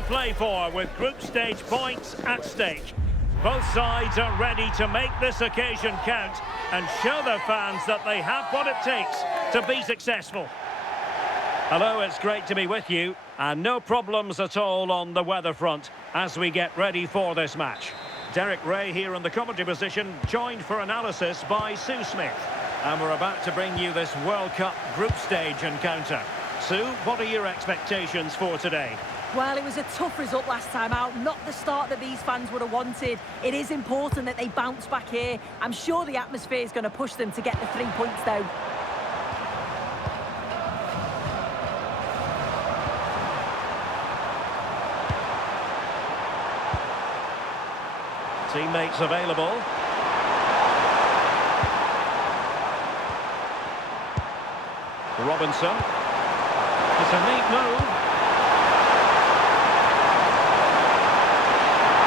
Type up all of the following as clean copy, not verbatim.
to play for with group stage points at stake. Both sides are ready to make this occasion count and show their fans that they have what it takes to be successful. Hello, it's great to be with you, and no problems at all on the weather front as we get ready for this match. Derek Ray here in the commentary position, joined for analysis by Sue Smith. And we're about to bring you this World Cup group stage encounter. Sue, what are your expectations for today? Well, it was a tough result last time out, not the start that these fans would have wanted. It is important that they bounce back here. I'm sure the atmosphere is going to push them to get the 3 points, though. Teammates available. Robinson. It's a neat move.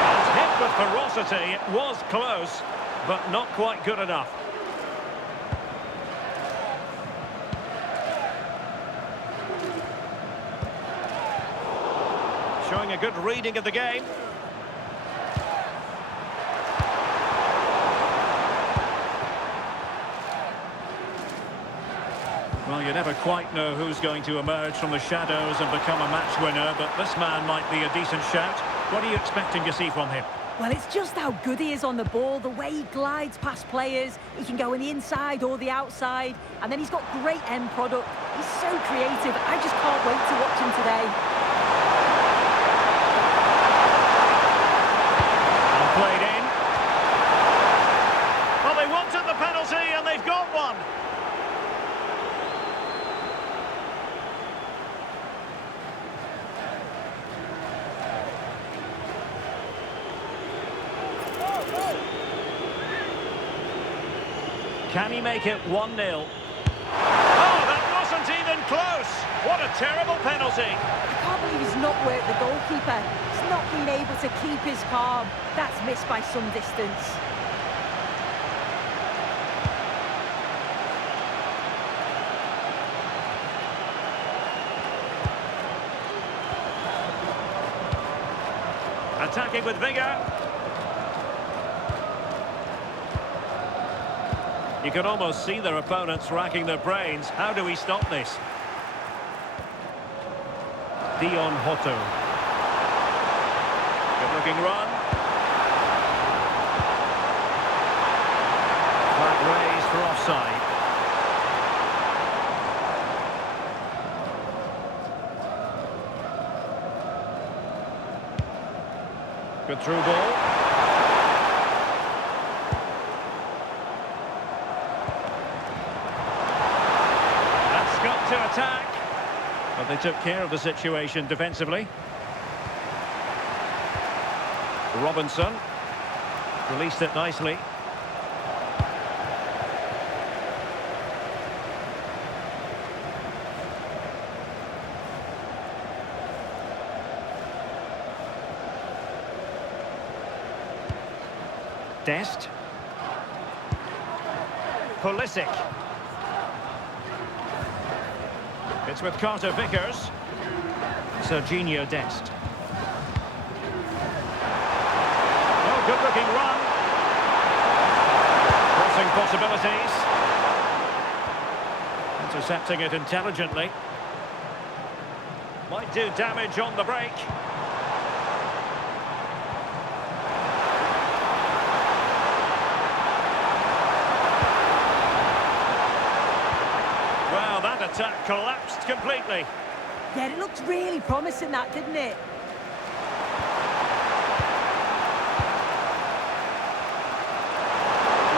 And hit with ferocity. It was close, but not quite good enough. Showing a good reading of the game. Well, you never quite know who's going to emerge from the shadows and become a match winner, but this man might be a decent shout. What are you expecting to see from him? Well, it's just how good he is on the ball, the way he glides past players. He can go in the inside or the outside, and then he's got great end product. He's so creative. I just can't wait to watch him today. And played in. Well, they wanted the penalty, and they've got one. Can he make it 1-0? Oh, that wasn't even close! What a terrible penalty! I can't believe he's not worked the goalkeeper. He's not been able to keep his calm. That's missed by some distance. Attacking with vigour. You can almost see their opponents racking their brains. How do we stop this? Dion Hotto. Good looking run. Flag raised for offside. Good through ball. To attack, but they took care of the situation defensively. Robinson released it nicely. Dest. Pulisic. It's with Carter Vickers. Serginho Dest. Oh, good-looking run. Crossing possibilities. Intercepting it intelligently. Might do damage on the break. Attack collapsed completely. Yeah, it looked really promising, that, didn't it?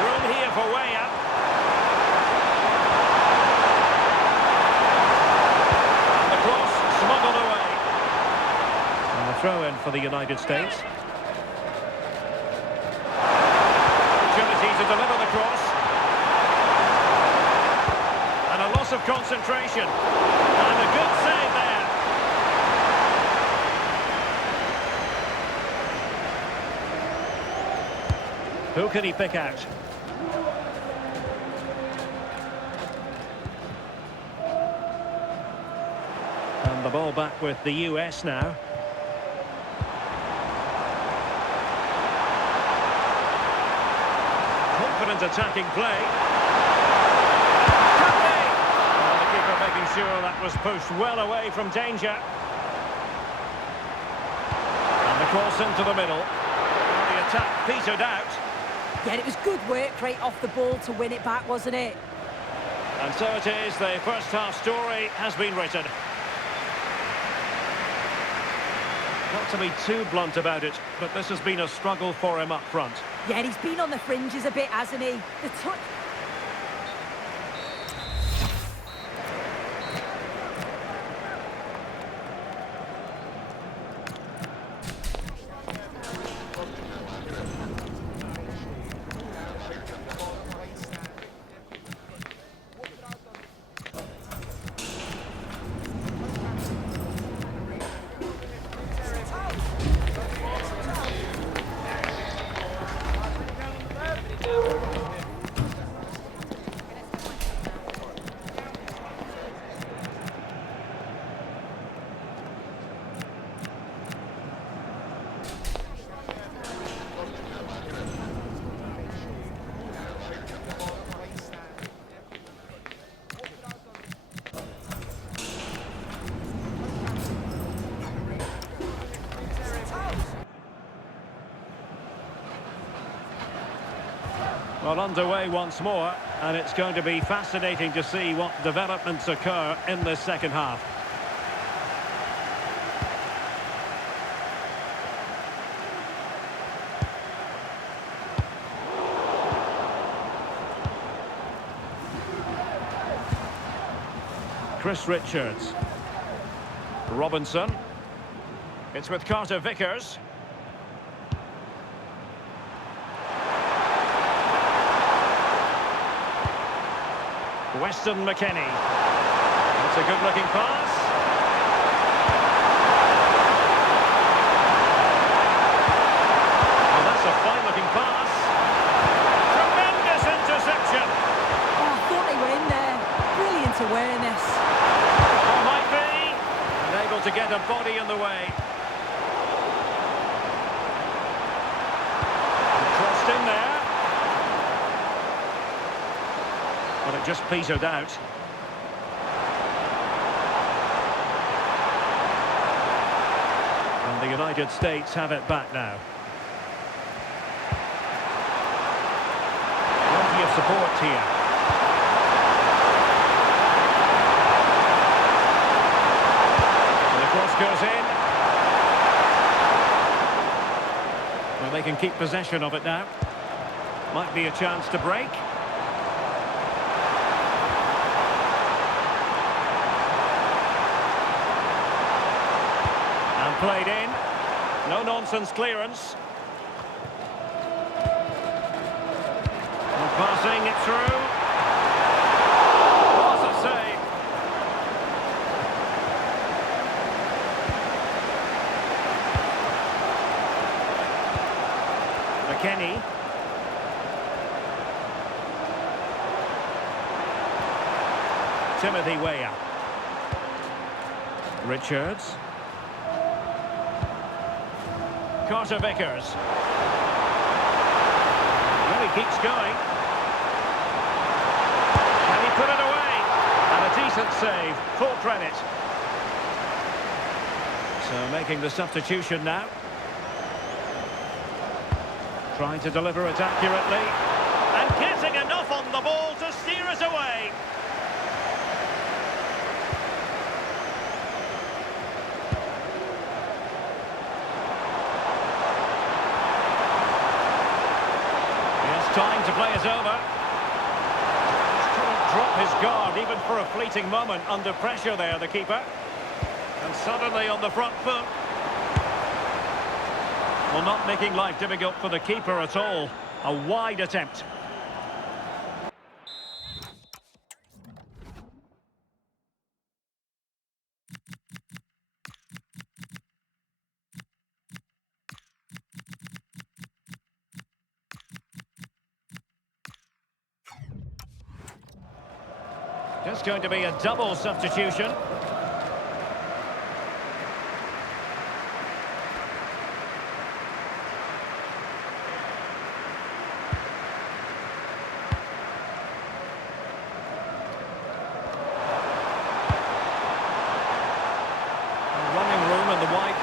Room here for way up. And the cross smuggled away. And the throw in for the United States. Opportunity to deliver the cross. Loss of concentration, and a good save there. Who can he pick out? And the ball back with the US now. confident attacking play. Well, the keeper making sure that was pushed well away from danger. And the cross into the middle. Well, the attack petered out. Yeah, it was good work straight off the ball to win it back, wasn't it? And so it is, the first half story has been written. Not to be too blunt about it, but this has been a struggle for him up front. Yeah, he's been on the fringes a bit, hasn't he? The touch... Well, underway once more, and it's going to be fascinating to see what developments occur in this second half. Chris Richards. Robinson. It's with Carter Vickers. Weston McKennie. That's a good-looking pass. Well, that's a fine-looking pass. Tremendous interception. Oh, I thought they were in there. Brilliant awareness. Or might be. And able to get a body in the way. Crossed in there. But it just petered out. And the United States have it back now. Plenty of support here. And the cross goes in. Well, they can keep possession of it now. Might be a chance to break. Played in. No-nonsense clearance. And passing it through. What a save. McKennie. Timothy Weah. Richards. Carter Vickers. Well, he keeps going. And he put it away. And a decent save. Full credit. So making the substitution now. Trying to deliver it accurately. And getting enough on the ball to steer it away. Time to play it over. Just couldn't drop his guard even for a fleeting moment under pressure there, the keeper. And suddenly on the front foot. Well, not making life difficult for the keeper at all. A wide attempt. Just going to be a double substitution.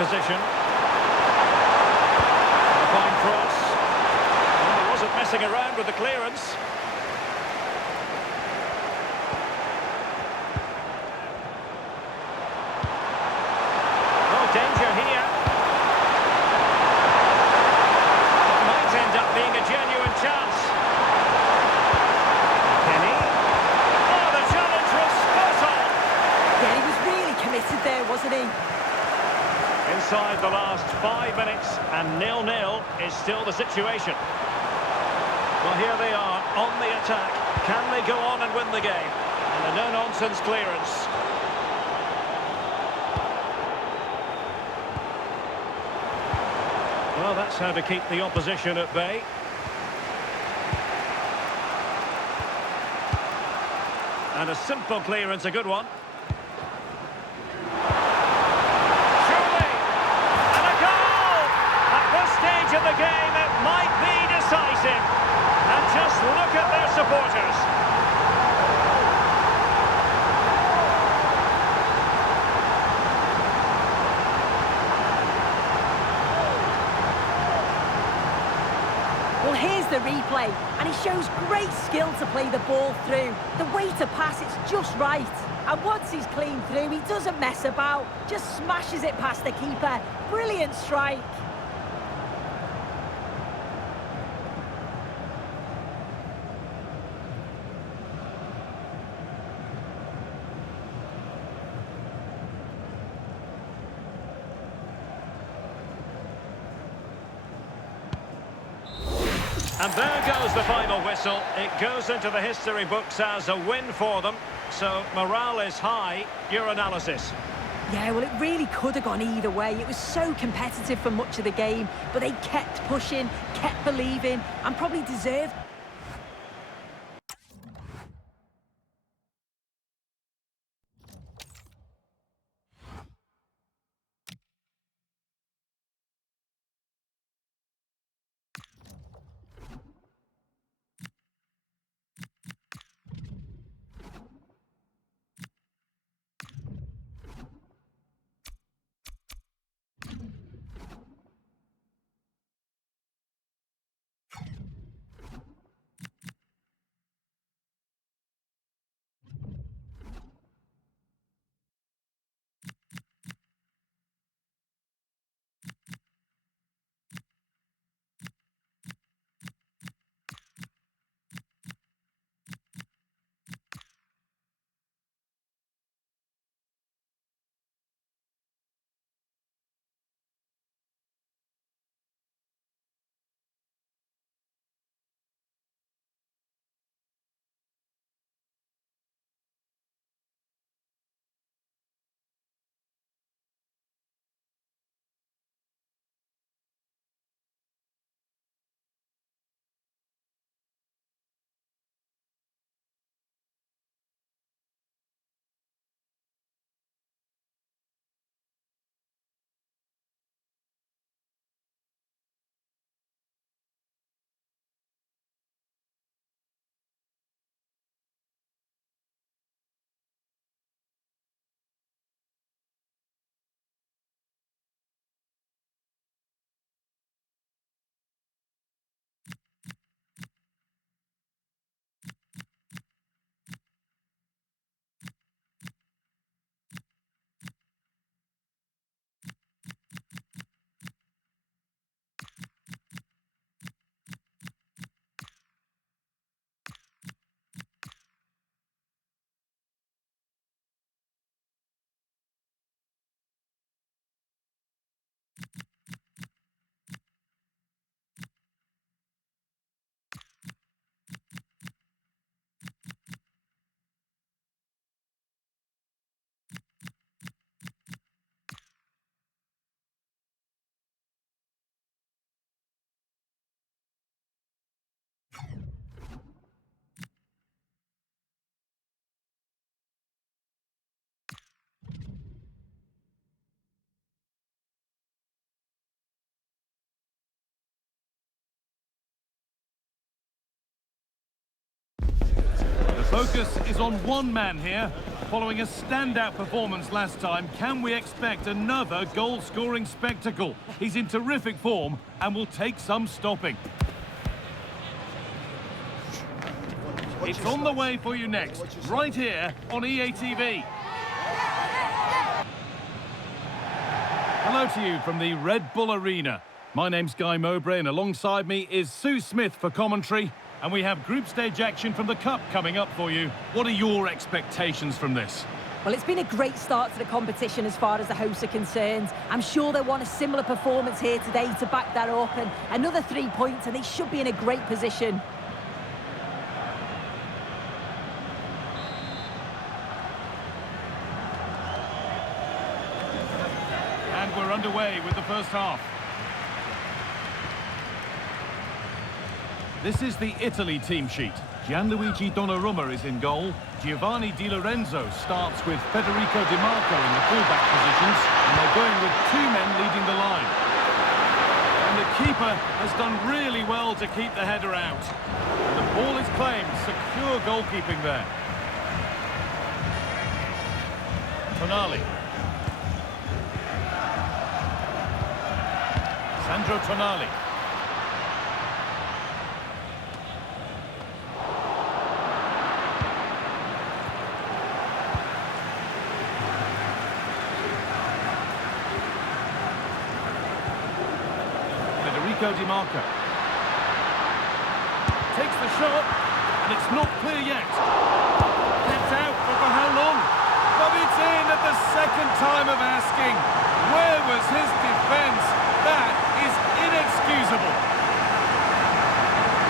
position. A fine cross. And he wasn't messing around with the clearance. Oh, danger here. It might end up being a genuine chance. Kenny. Oh, the challenge was spot on. Yeah, he was really committed there, wasn't he? Inside the last 5 minutes, and 0-0 is still the situation. Well, here they are on the attack. Can they go on and win the game? And a no-nonsense clearance. Well, that's how to keep the opposition at bay. And a simple clearance, a good one. Stage of the game, it might be decisive. And just look at their supporters. Well, here's the replay, and he shows great skill to play the ball through. The way to pass, it's just right. And once he's clean through, he doesn't mess about, just smashes it past the keeper. Brilliant strike. And there goes the final whistle. It goes into the history books as a win for them. So morale is high. Your analysis? Yeah, well, it really could have gone either way. It was so competitive for much of the game, but they kept pushing, kept believing, and probably deserved. The focus is on one man here. Following a standout performance last time, can we expect another goal-scoring spectacle? He's in terrific form and will take some stopping. It's on the way for you next, right here on EA TV. Hello to you from the Red Bull Arena. My name's Guy Mowbray and alongside me is Sue Smith for commentary. And we have group stage action from the Cup coming up for you. What are your expectations from this? Well, it's been a great start to the competition as far as the hosts are concerned. I'm sure they'll want a similar performance here today to back that up, and another 3 points, and they should be in a great position. And we're underway with the first half. This is the Italy team sheet. Gianluigi Donnarumma is in goal. Giovanni Di Lorenzo starts with Federico Di Marco in the fullback positions, and they're going with 2 men leading the line. And the keeper has done really well to keep the header out. The ball is claimed, secure goalkeeping there. Tonali. Sandro Tonali. Di Marco takes the shot, and it's not clear yet. Kept out, but for how long? But it's in at the second time of asking. Where was his defence? That is inexcusable.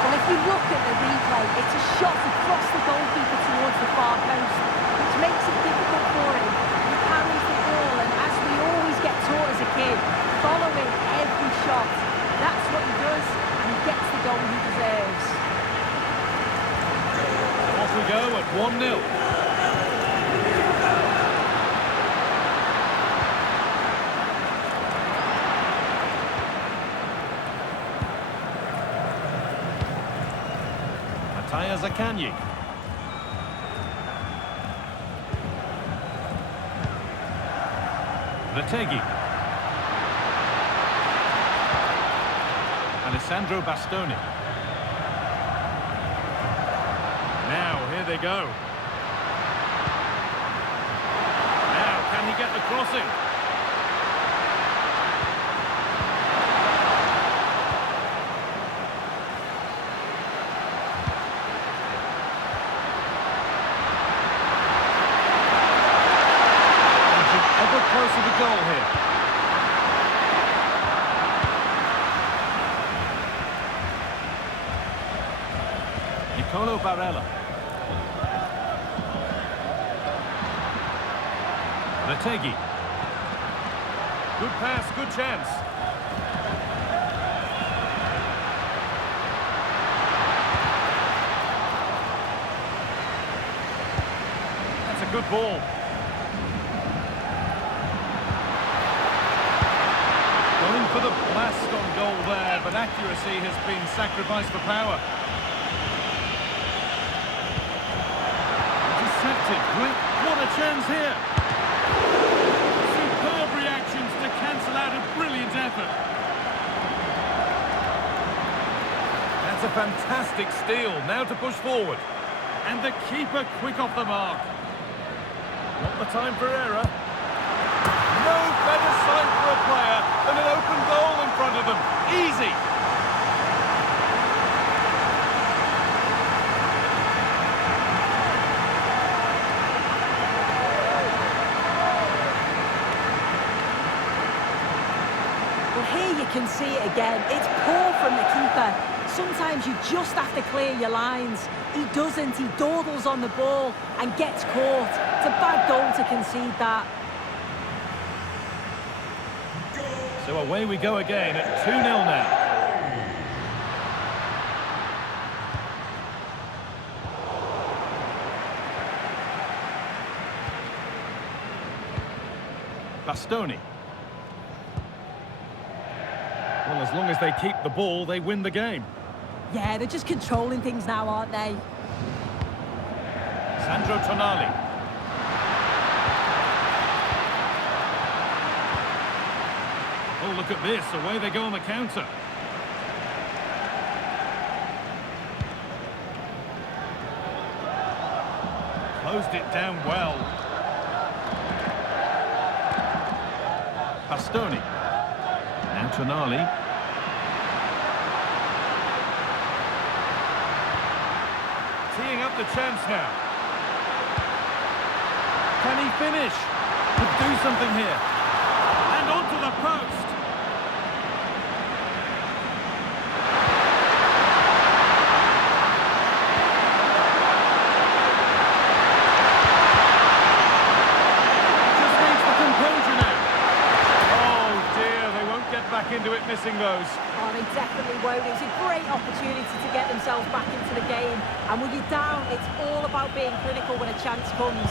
Well, if you look at the replay, it's a shot across the goalkeeper towards the far post, which makes it difficult for him. He carries the ball, and as we always get taught as a kid, following every shot. That's what he does, and he gets the goal he deserves. Off we go at 1-0. Mattia Zaccagni. Retegui. Alessandro Bastoni. Now, here they go. Now, can he get the crossing? Inching ever closer to goal here. Nicolo Barella. Retegui. Good pass, good chance. That's a good ball. Going for the blast on goal there, but accuracy has been sacrificed for power. What a chance here! Superb reactions to cancel out a brilliant effort. That's a fantastic steal, now to push forward. And the keeper quick off the mark. Not the time for error. No better sight for a player than an open goal in front of them. Easy! Here you can see it again. It's poor from the keeper. Sometimes you just have to clear your lines. He doesn't. He dawdles on the ball and gets caught. It's a bad goal to concede that. So away we go again at 2-0 now. Bastoni. Well, as long as they keep the ball, they win the game. Yeah, they're just controlling things now, aren't they? Sandro Tonali. Oh, look at this. Away they go on the counter. Closed it down well. Bastoni. Now Tonali. Teeing up the chance now. Can he finish? Could do something here. And onto the post. Just needs the composure now. Oh dear, they won't get back into it missing those. Oh, they definitely won't. It's a great opportunity to get themselves back into the game. And when you're down, it's all about being clinical when a chance comes.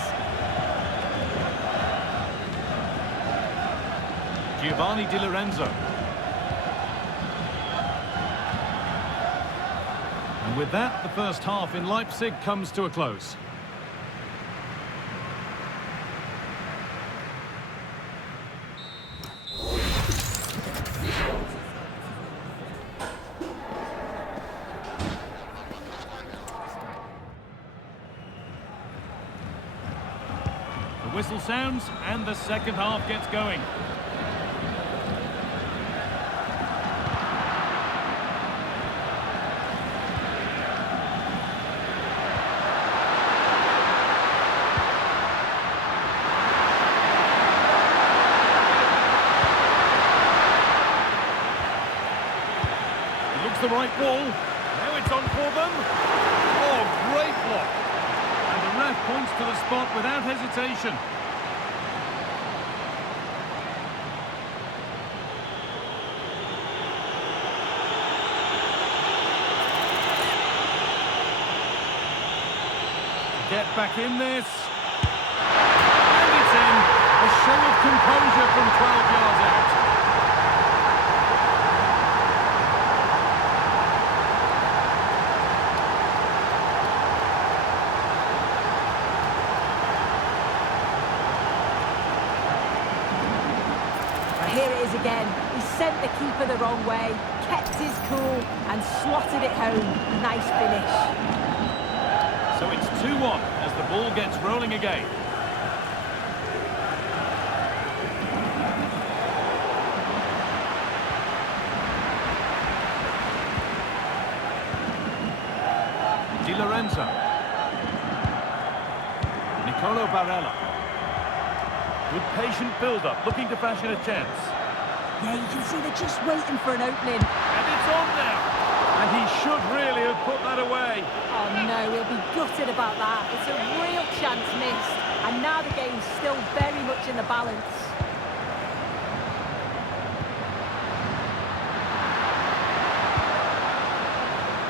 Giovanni Di Lorenzo. And with that, the first half in Leipzig comes to a close. The whistle sounds and the second half gets going. The right ball. Now it's on for them. Oh, great block. And the ref points to the spot without hesitation. Get back in this. And it's in. A show of composure from 12 yards out. Here it is again. He sent the keeper the wrong way, kept his cool and slotted it home. Nice finish. So it's 2-1 as the ball gets rolling again. Di Lorenzo. Nicolo Barella. Good patient build-up, looking to fashion a chance. Yeah, you can see they're just waiting for an opening. And it's on now. And he should really have put that away. Oh no, he'll be gutted about that. It's a real chance missed. And now the game's still very much in the balance.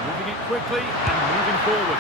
Moving it quickly and moving forward.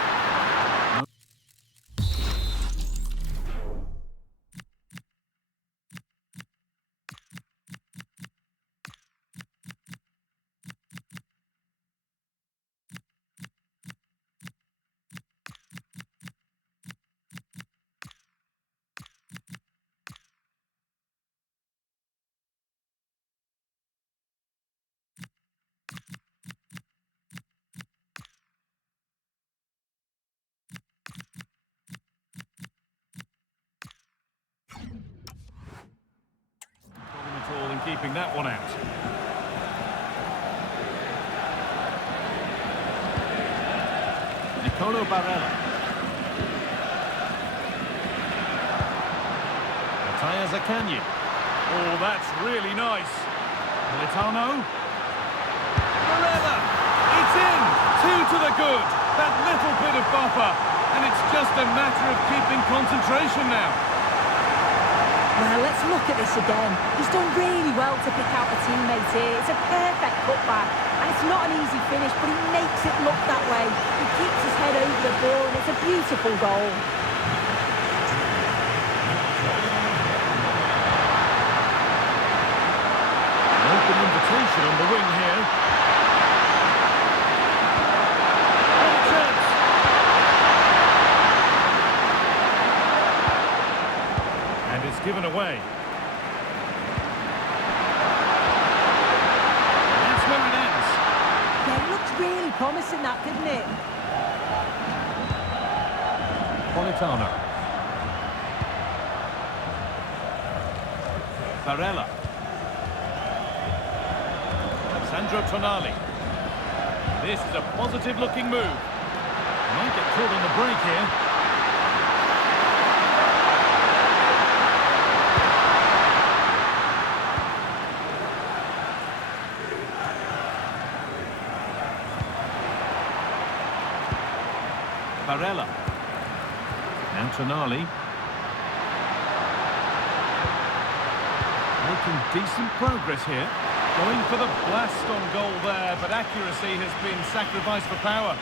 In keeping that one out. Nicolo Barella. Mattia Zaccagni. Oh, that's really nice. Militano. Barella. It's in. 2 to the good. That little bit of buffer. And it's just a matter of keeping concentration now. Well, let's look at this again. He's done really well to pick out a teammate here. It's a perfect cutback. And it's not an easy finish, but he makes it look that way. He keeps his head over the ball, and it's a beautiful goal. An open invitation on the wing here. What a chance! And it's given away. promising, that, didn't it? Politano. Barella. Sandro Tonali. This is a positive-looking move. Might get caught on the break here. Barella. Now Tonali. Making decent progress here. Going for the blast on goal there, but accuracy has been sacrificed for power.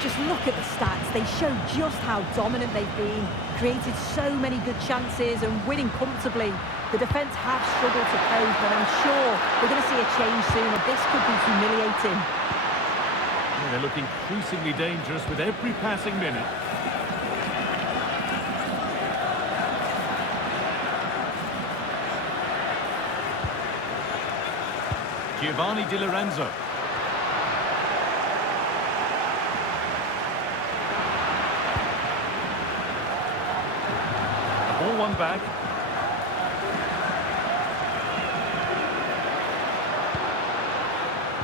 Just look at the stats. They show just how dominant they've been. Created so many good chances and winning comfortably. The defence have struggled to cope, and I'm sure we're going to see a change soon, and this could be humiliating. Yeah, they look increasingly dangerous with every passing minute. Giovanni Di Lorenzo. The ball won back.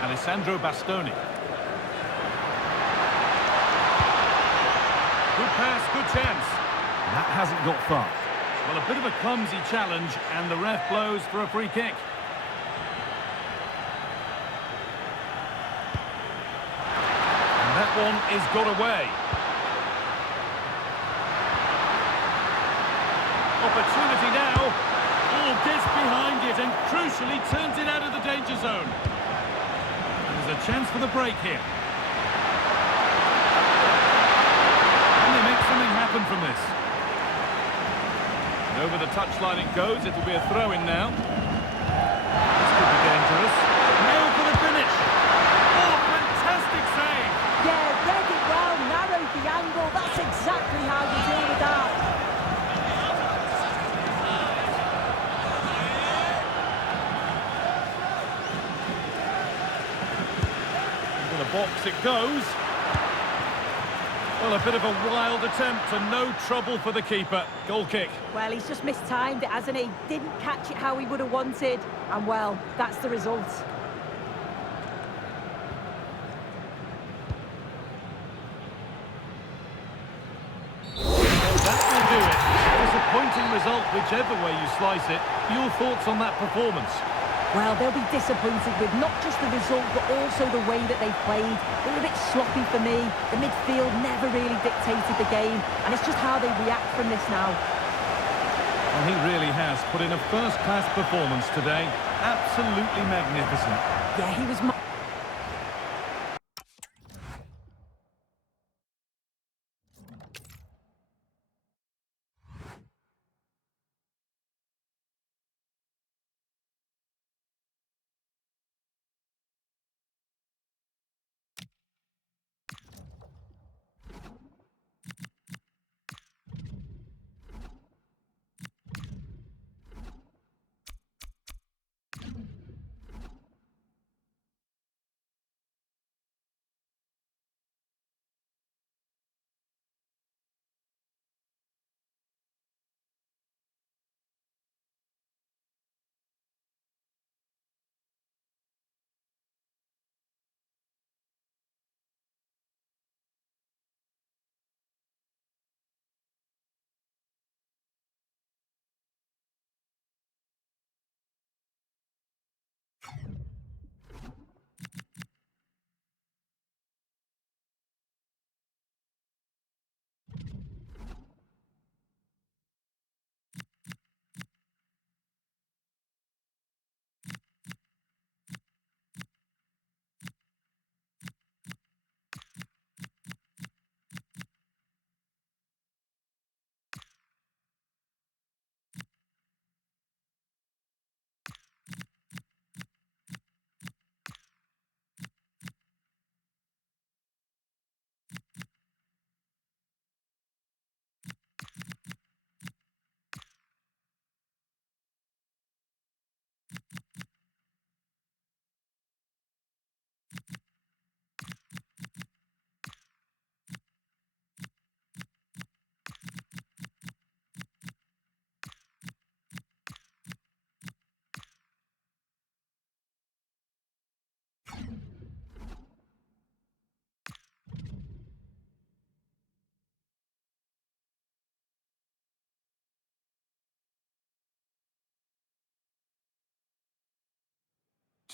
Alessandro Bastoni. Good pass, good chance. That hasn't got far. Well, a bit of a clumsy challenge, and the ref blows for a free kick. That one is got away. Opportunity now. Oh, gets behind it and crucially turns it out of the danger zone. There's a chance for the break here. Can they make something happen from this? And over the touchline it goes. It'll be a throw-in now. This could be dangerous. Now for the finish. Oh, fantastic save. Yeah, read it well, narrowed the angle. That's exactly how you deal with that. Into the box it goes. Well, a bit of a wild attempt and no trouble for the keeper. Goal kick. Well, he's just mistimed it, hasn't he? Didn't catch it how he would have wanted. And, well, that's the result. That will do it. Disappointing result, whichever way you slice it. Your thoughts on that performance? Well, they'll be disappointed with not just the result, but also the way that they played. They were a bit sloppy for me. The midfield never really dictated the game, and it's just how they react from this now. Well, he really has put in a first-class performance today. Absolutely magnificent. Yeah, he was...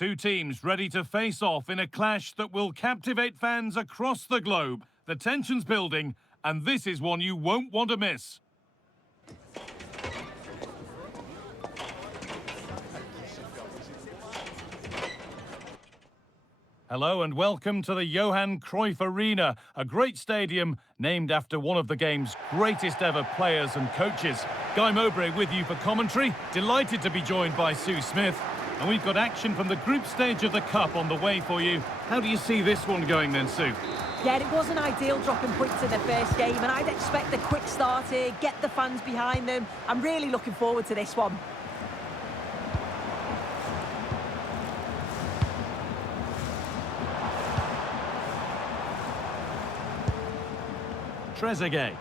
Two teams ready to face off in a clash that will captivate fans across the globe. The tension's building, and this is one you won't want to miss. Hello and welcome to the Johan Cruyff Arena, a great stadium named after one of the game's greatest ever players and coaches. Guy Mowbray with you for commentary, delighted to be joined by Sue Smith. And we've got action from the group stage of the Cup on the way for you. How do you see this one going then, Sue? Yeah, it wasn't ideal dropping points in the first game, and I'd expect a quick start here, get the fans behind them. I'm really looking forward to this one. Trezeguet.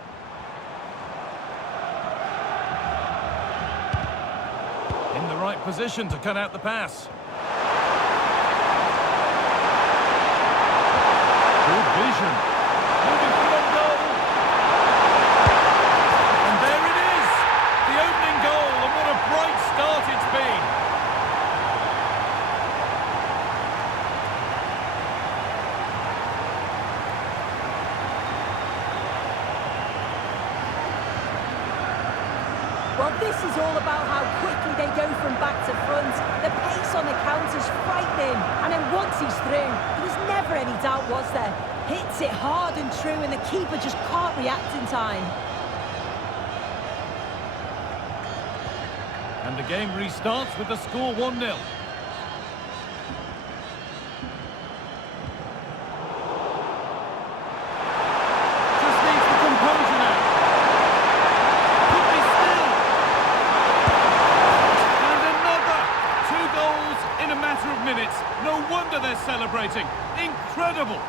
In the right position to cut out the pass. Good vision. Moving for the goal. And there it is. The opening goal, and what a bright start it's been. Well, this is all about how quickly they go from back to front. The pace on the counter's frightening. And then once he's through, there was never any doubt, was there? Hits it hard and true, and the keeper just can't react in time. And the game restarts with the score 1-0. Minutes. No wonder they're celebrating. Incredible!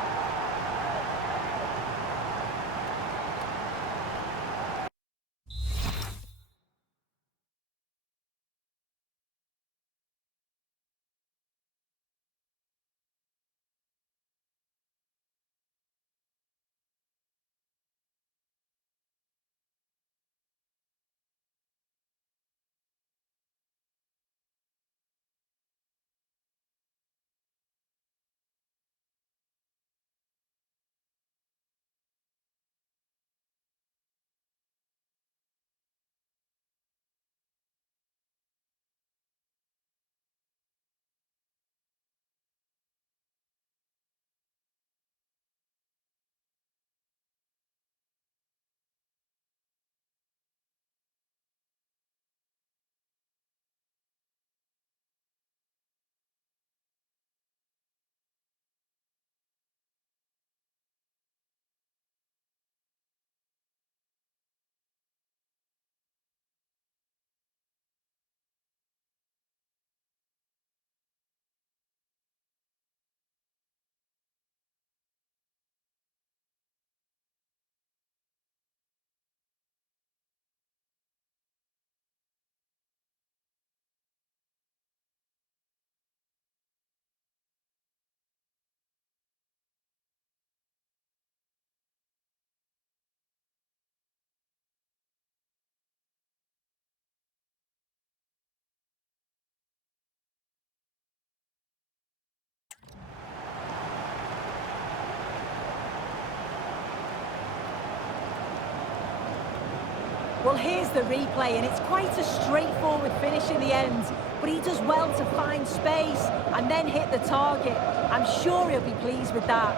Well, here's the replay, and it's quite a straightforward finish in the end. But he does well to find space and then hit the target. I'm sure he'll be pleased with that.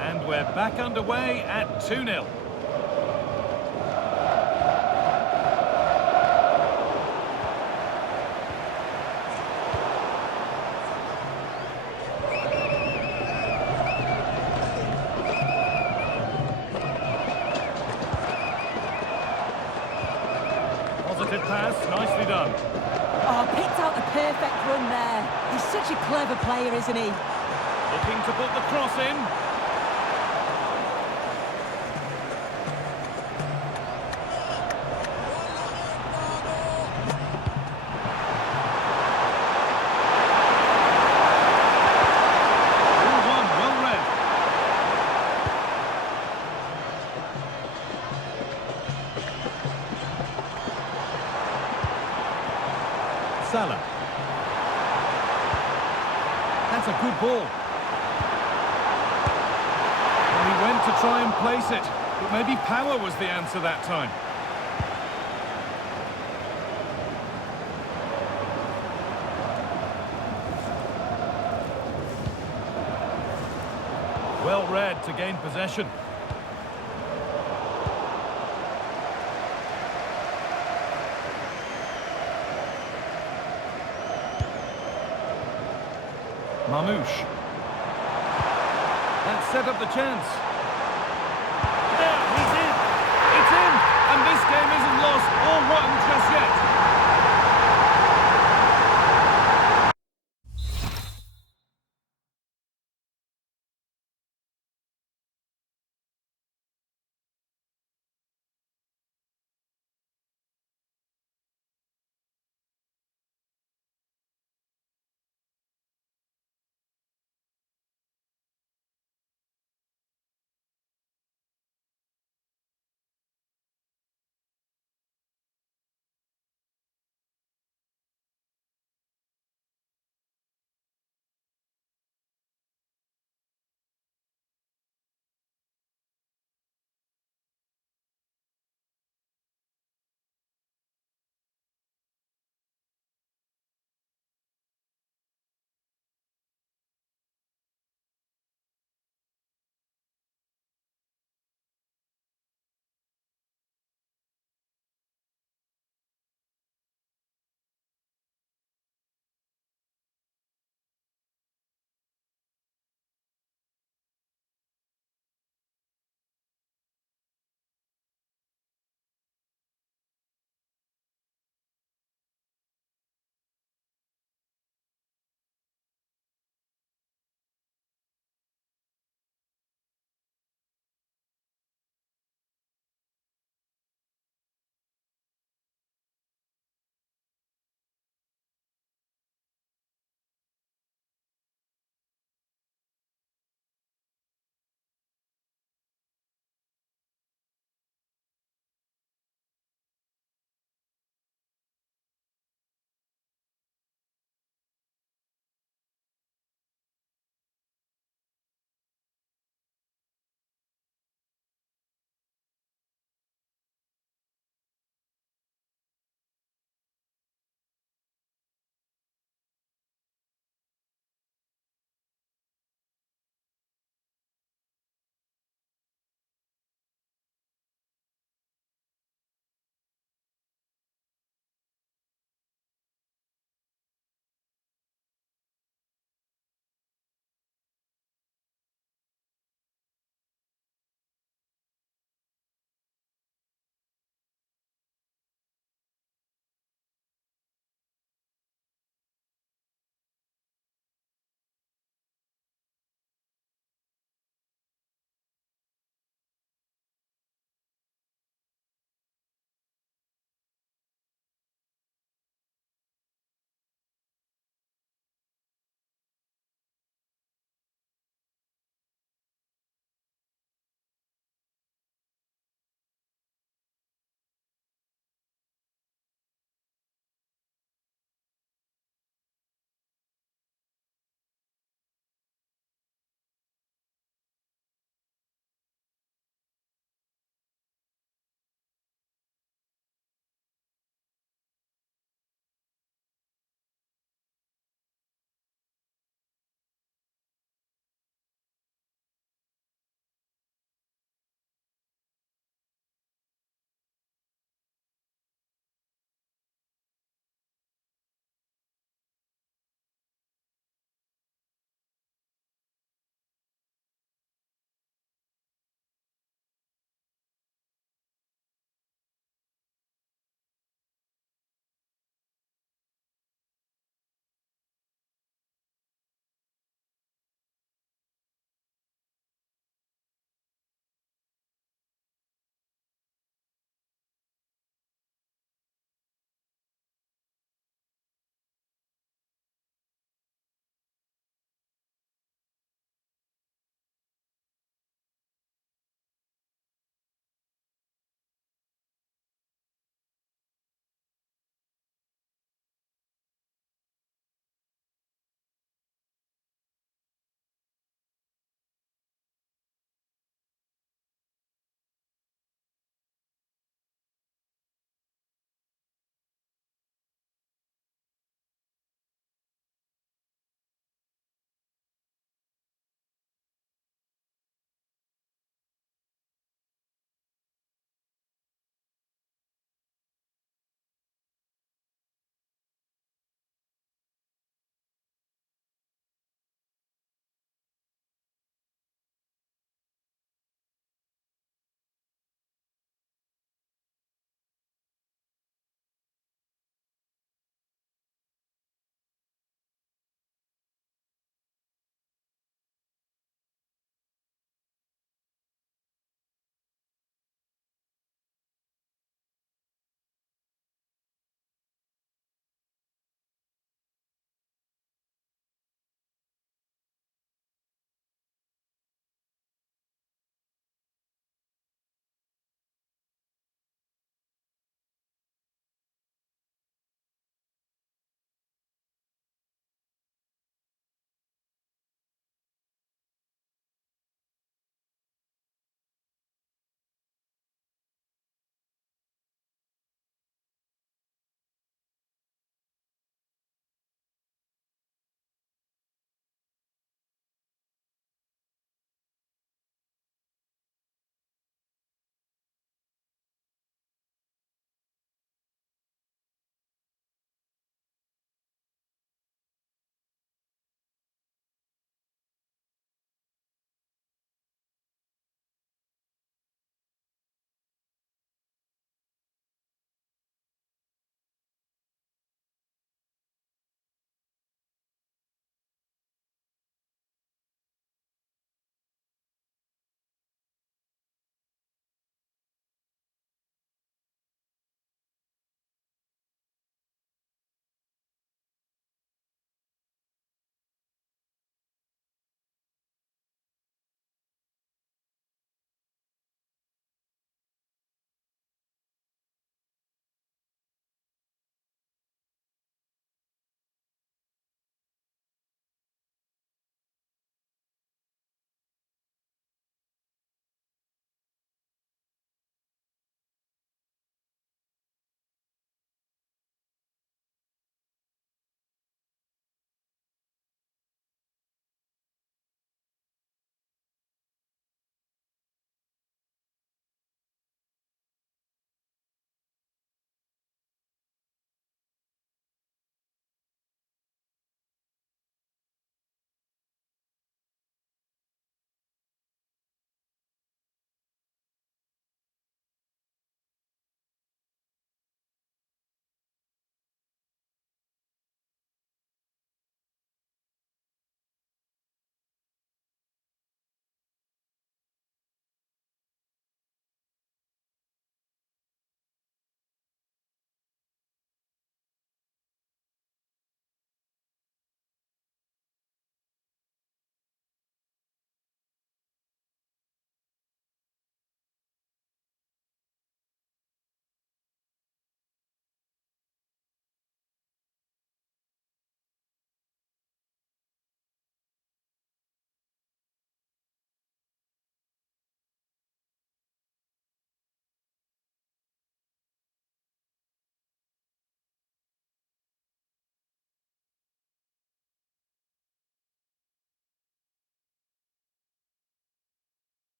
And we're back underway at 2-0. Positive pass, nicely done. Oh, picked out the perfect run there. He's such a clever player, isn't he? Looking to put the cross in. Salah. That's a good ball. And he went to try and place it, but maybe power was the answer that time. Well read to gain possession. Mamouche. That set up the chance. There, he's in. It's in, and this game isn't lost or won just yet.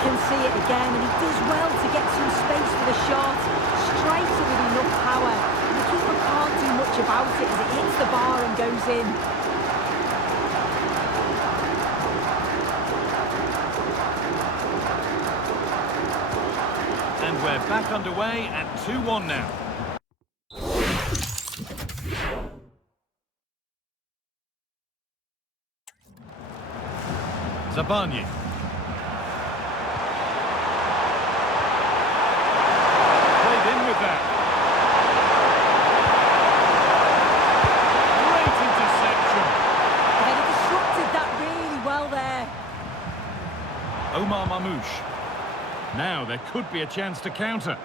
can see it again, and he does well to get some space for the shot. Strikes it with enough power. And the keeper can't do much about it as it hits the bar and goes in. And we're back underway at 2-1 now. Zabani. Played in with that. Great interception. And he disrupted that really well there. Omar Mamouche. Now there could be a chance to counter.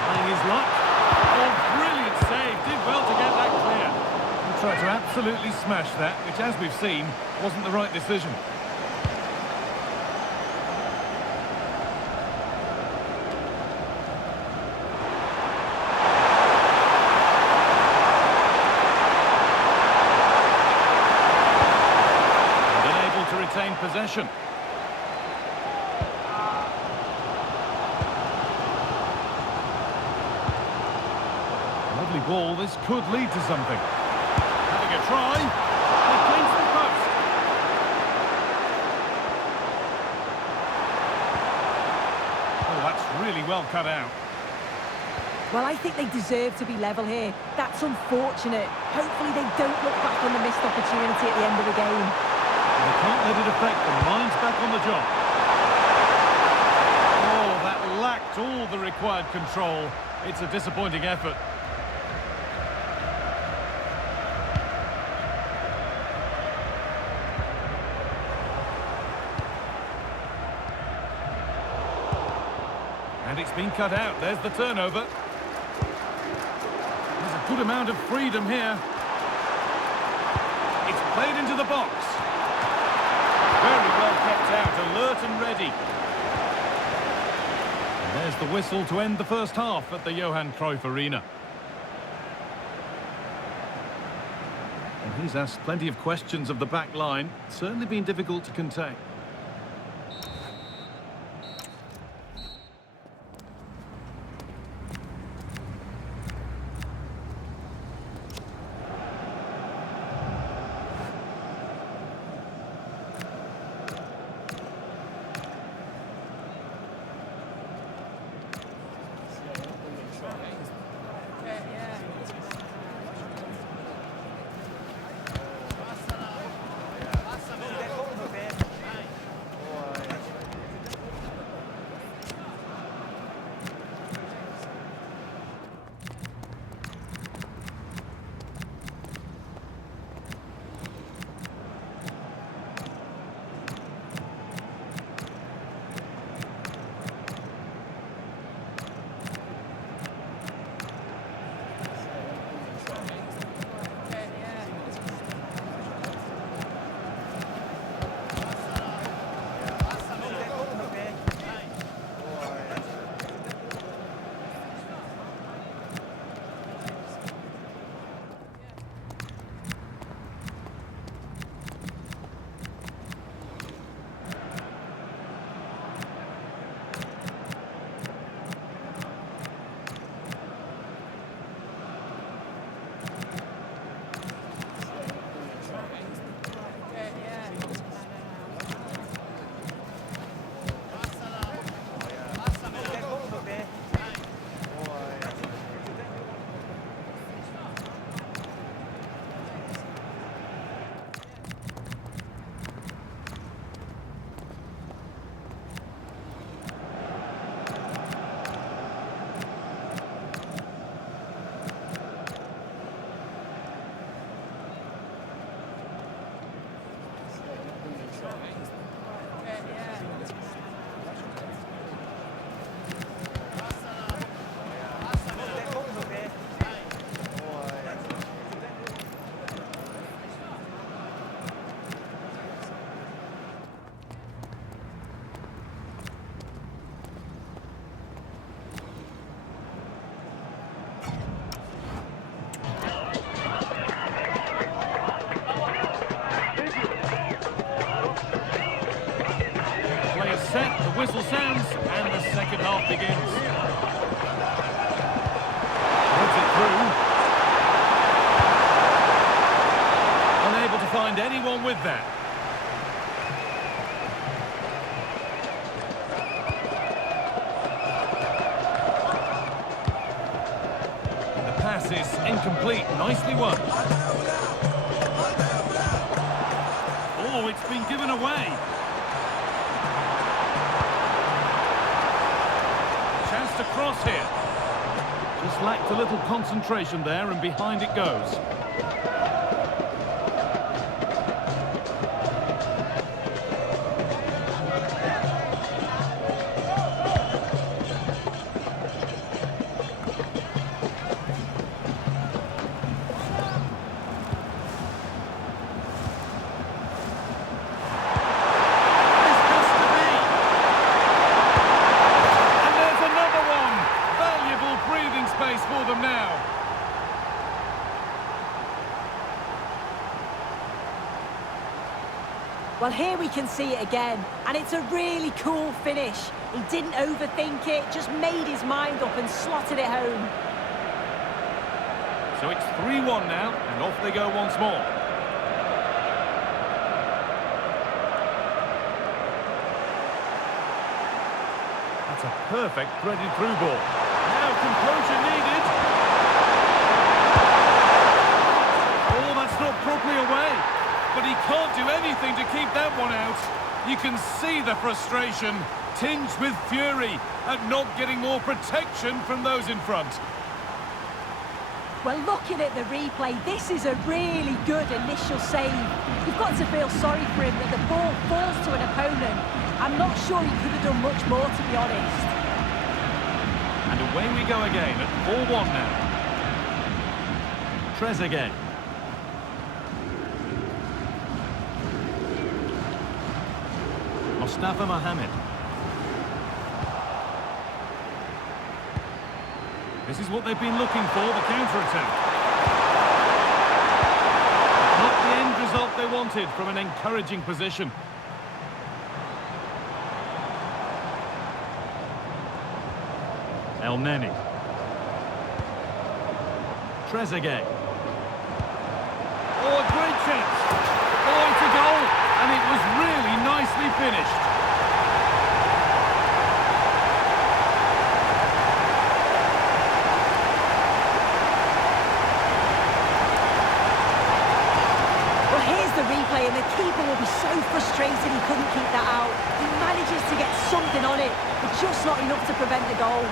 Trying his luck. Oh, brilliant save. Did well to get that clear. He tried to absolutely smash that, which, as we've seen, wasn't the right decision. Retain possession. Lovely ball. This could lead to something. Having a try. Against the post. Oh, that's really well cut out. Well, I think they deserve to be level here. That's unfortunate. Hopefully they don't look back on the missed opportunity at the end of the game. They can't let it affect them. Mind's back on the job. Oh, that lacked all the required control. It's a disappointing effort. And it's been cut out. There's the turnover. There's a good amount of freedom here. It's played into the box. Very well kept out, alert and ready. And there's the whistle to end the first half at the Johan Cruyff Arena. And he's asked plenty of questions of the back line. Certainly been difficult to contain. with that. The pass is incomplete. Nicely won. Oh, it's been given away. Chance to cross here. Just lacked a little concentration there, and behind it goes. For them now. Well, here we can see it again, and it's a really cool finish. He didn't overthink it, just made his mind up and slotted it home. So it's 3-1 now, and off they go once more. That's a perfect threaded through ball. Now composure needed. Oh, that's not properly away. But he can't do anything to keep that one out. You can see the frustration, tinged with fury at not getting more protection from those in front. Well, looking at the replay, this is a really good initial save. You've got to feel sorry for him that the ball falls to an opponent. I'm not sure he could have done much more, to be honest. And away we go again at 4-1 now. Trezeguet. Mustafa Mohamed. This is what they've been looking for, the counter-attack. Not the end result they wanted from an encouraging position. El Neni. Trezeguet. Oh, a great chance. Oh, it's a goal, and it was really nicely finished. Well, here's the replay, and the keeper will be so frustrated he couldn't keep that out. He manages to get something on it, but just not enough to prevent the goal.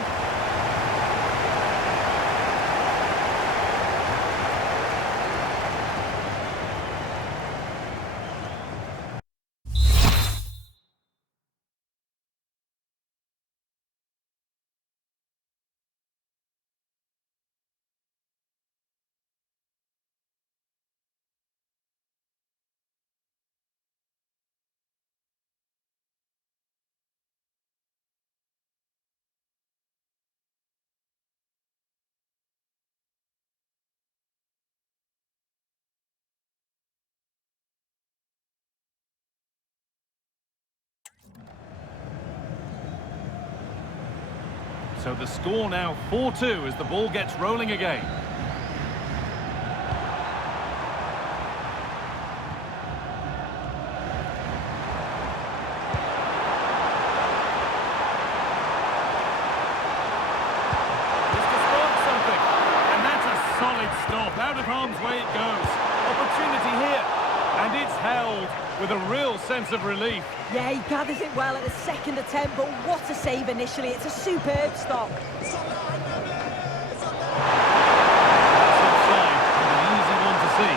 So the score now 4-2 as the ball gets rolling again. This to spark something, and that's a solid stop. Out of harm's way it goes. Opportunity here, and it's held with a real sense of relief. Yeah, he gathers it well at the second attempt, but what a save initially. It's a superb stop. That's offside, and an easy one to see.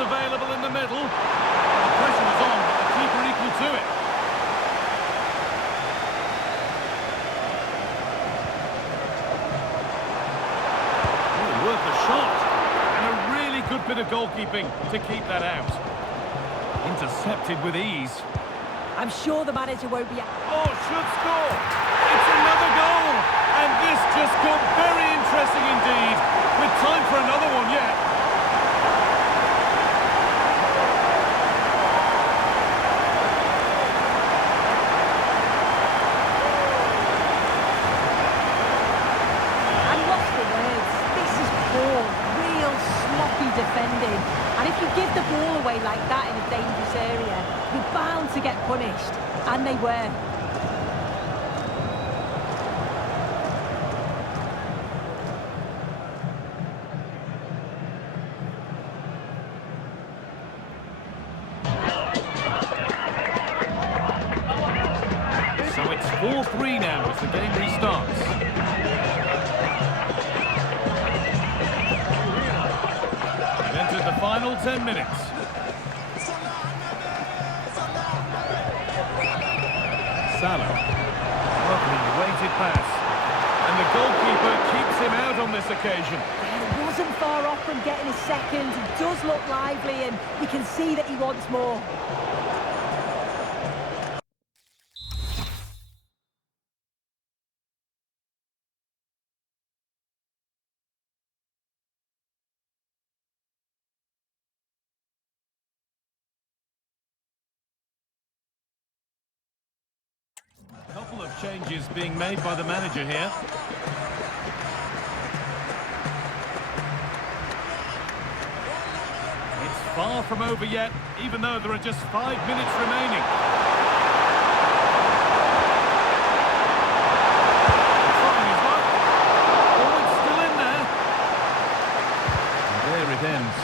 available in the middle. The pressure was on, but the keeper equal to it. Oh, worth a shot. And a really good bit of goalkeeping to keep that out. Intercepted with ease. I'm sure the manager won't be... Oh, should score. It's another goal. And this just got very interesting indeed. With time for another one yet. I'm lost for words. This is poor, real sloppy defending. And if you give the ball away like that in a dangerous area, you're bound to get punished. And they were. So it's 4-3 now as the game restarts. We've entered the final 10 minutes. Salah. Lovely weighted pass. And the goalkeeper keeps him out on this occasion. He wasn't far off from getting his second. He does look lively and you can see that he wants more. A couple of changes being made by the manager here. It's far from over yet, even though there are just 5 minutes remaining. Trying his luck. Oh, it's still in there. And there it ends.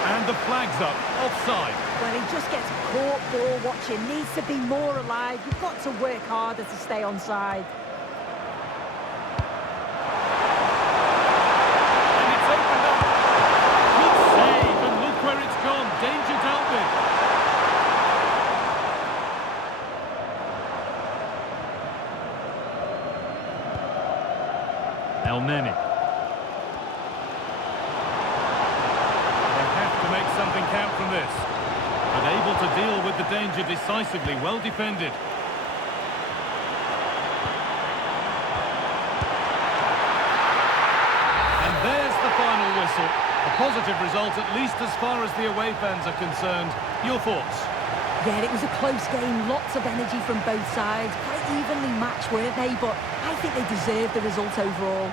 And the flag's up, offside. Well, he just gets caught ball watching, needs to be more alive. You've got to work harder to stay onside. And it's opened up. Good save, and look where it's gone. Danger dealt with. El Neni. They have to make something count from this. But able to deal with the danger decisively, well defended. And there's the final whistle. A positive result, at least as far as the away fans are concerned. Your thoughts? Yeah, it was a close game, lots of energy from both sides. Quite evenly matched, weren't they? But I think they deserved the result overall.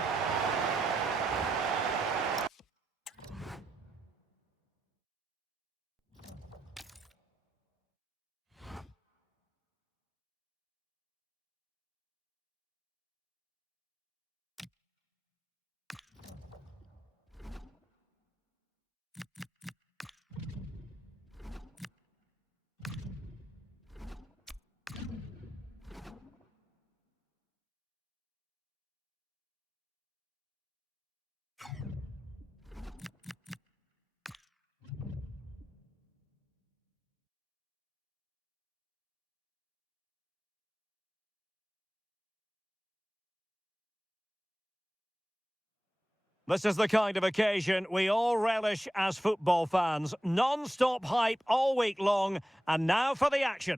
This is the kind of occasion we all relish as football fans. Non-stop hype all week long, and now for the action.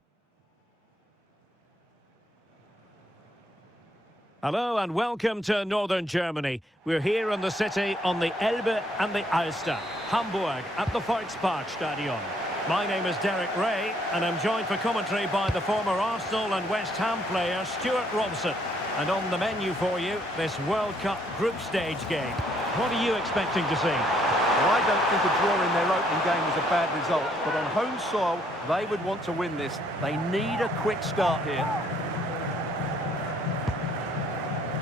Hello and welcome to northern Germany. We're here in the city on the Elbe and the Alster, Hamburg at the Volksparkstadion. My name is Derek Ray and I'm joined for commentary by the former Arsenal and West Ham player Stuart Robson. And on the menu for you, this World Cup group stage game. What are you expecting to see? Well, I don't think a draw in their opening game was a bad result, but on home soil, they would want to win this. They need a quick start here.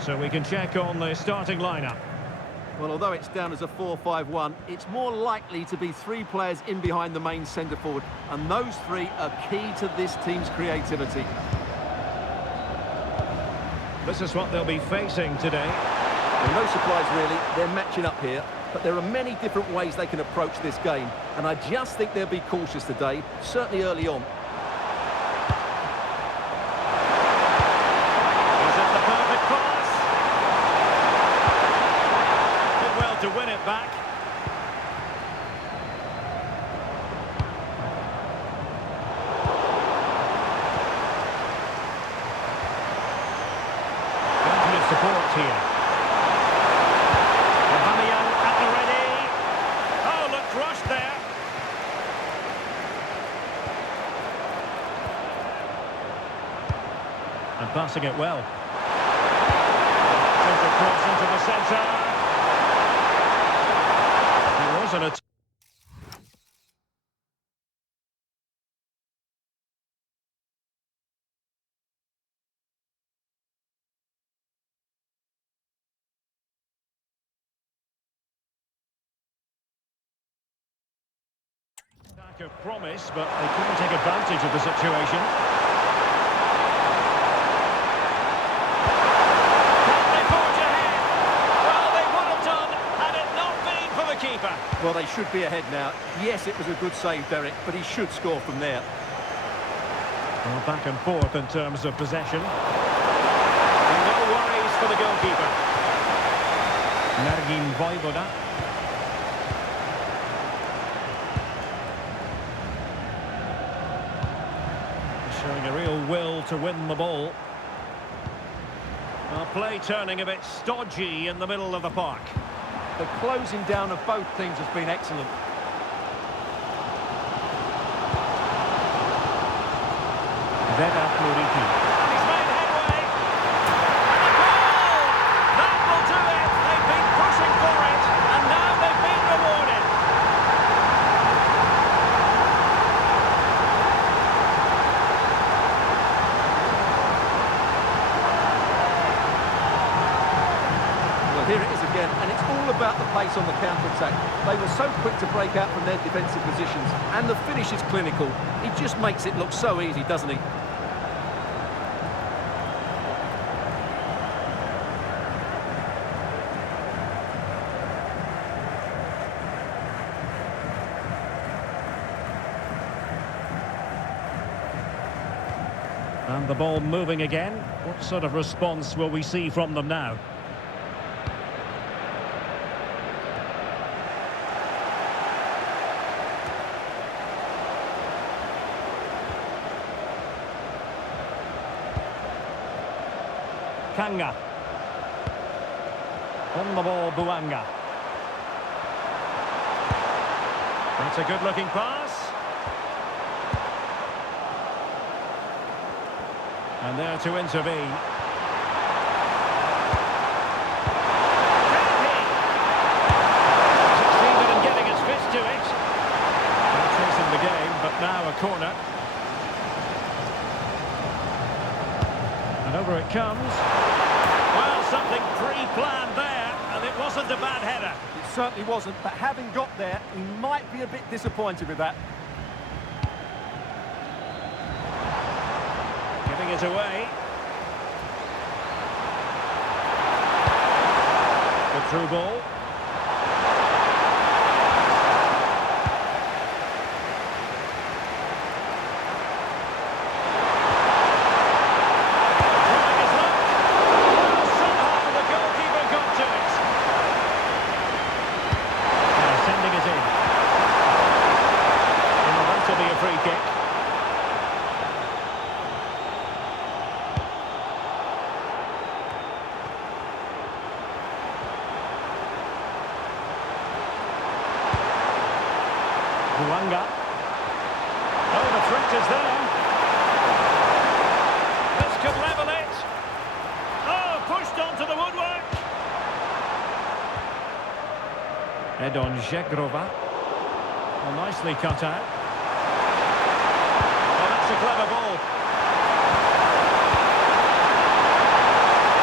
So we can check on the starting lineup. Well, although it's down as a 4-5-1, it's more likely to be three players in behind the main centre-forward, and those three are key to this team's creativity. This is what they'll be facing today. Well, no surprise, really. They're matching up here. but there are many different ways they can approach this game, and I just think they'll be cautious today, certainly early on. Is it the perfect pass? Did well to win it back. Plenty of support here. At the ready. Oh, looked rushed there. And passing it well. Centre cross into the centre. He wasn't it. Lack of promise, but they couldn't take advantage of the situation. Can they forge ahead? Well, they would have done had it not been for the keeper. Well, they should be ahead now. Yes, it was a good save, Derek, but he should score from there. Well, back and forth in terms of possession. No worries for the goalkeeper. Mergin Vojvoda. Showing a real will to win the ball. Well, play turning a bit stodgy in the middle of the park. The closing down of both teams has been excellent. Vedat Muriqi. And he's made headway. And the goal! That will do it. They've been pushing for it, and now they've been rewarded. Well, here it is again, and it's all about the pace on the counter-attack. They were so quick to break out from their defensive positions, and the finish is clinical. He just makes it look so easy, doesn't he? And the ball moving again. What sort of response will we see from them now? Kanga. On the ball, Buanga. That's a good-looking pass. And there to intervene. Succeeded in getting his fist to it. Not chasing the game, but now a corner. And over it comes. Well, something pre-planned there, and it wasn't a bad header. It certainly wasn't, but having got there, he might be a bit disappointed with that. Giving it away. The through ball. Trying his luck. Somehow the goalkeeper got to it. Now sending it in. Well, that'll be a free kick. Buanga. Oh, the threat is there. This could level it. Oh, pushed onto the woodwork. Edon Žegrova. Well, nicely cut out. Oh, that's a clever ball.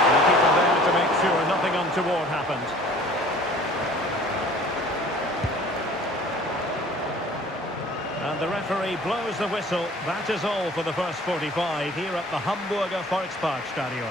The keeper there to make sure nothing untoward happened. And the referee blows the whistle. That is all for the first 45 here at the Hamburger Volksparkstadion.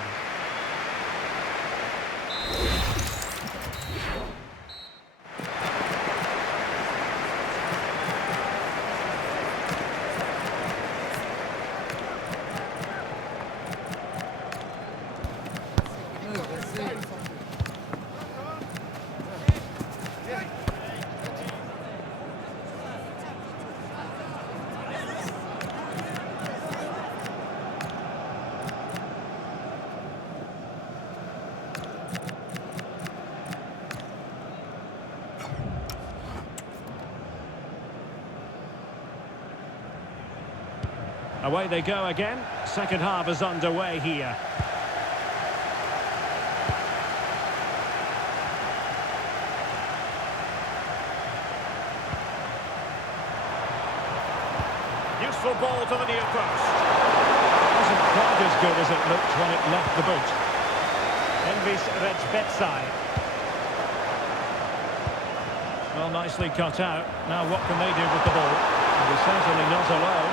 Away they go again. Second half is underway here. Useful ball to the near post. Wasn't quite as good as it looked when it left the boot. Envis Redzbetsai. Well, nicely cut out. Now what can they do with the ball? Well, they're certainly not alone.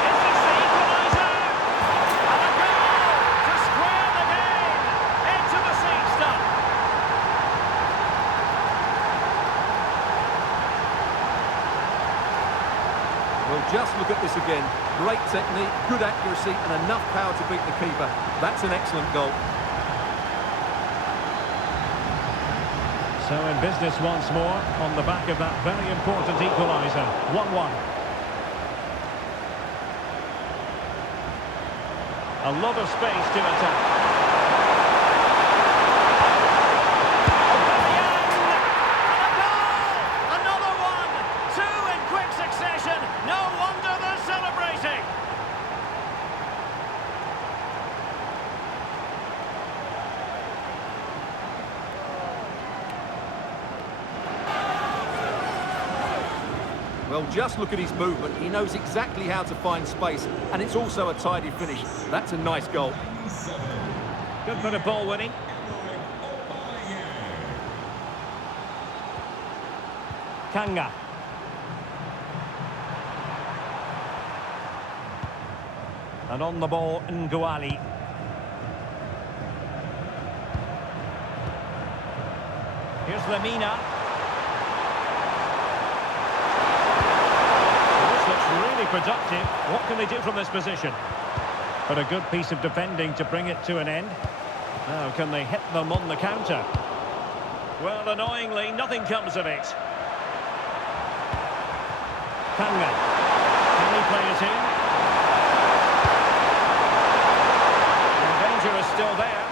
Is this the equaliser? And a goal to square the game. Into the seat stuff. Well, just look at this again. Great technique, good accuracy, and enough power to beat the keeper. That's an excellent goal. So in business once more, on the back of that very important equaliser. 1-1. A lot of space to attack. And a goal! Another one! Two in quick succession. No wonder they're celebrating. Well, just look at his movement. He knows exactly how to find space, and it's also a tidy finish. That's a nice goal. Good bit of ball winning. Kanga. And on the ball, Nguali. Here's Lemina. Really productive. What can they do from this position? But a good piece of defending to bring it to an end. Now, can they hit them on the counter? Well, annoyingly, nothing comes of it. Kanga. Can he play it in? The danger is still there.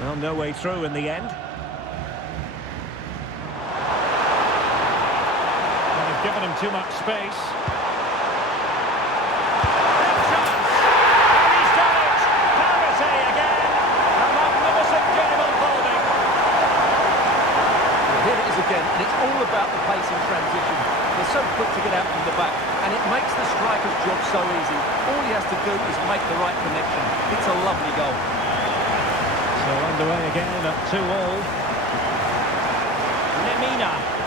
Well, no way through in the end. Given him too much space. Big chance! And he's done it! Parity again! A magnificent game unfolding. Here it is again, and it's all about the pace in transition. They're so quick to get out from the back, and it makes the striker's job so easy. All he has to do is make the right connection. It's a lovely goal. So underway again at 2-2. Lemina.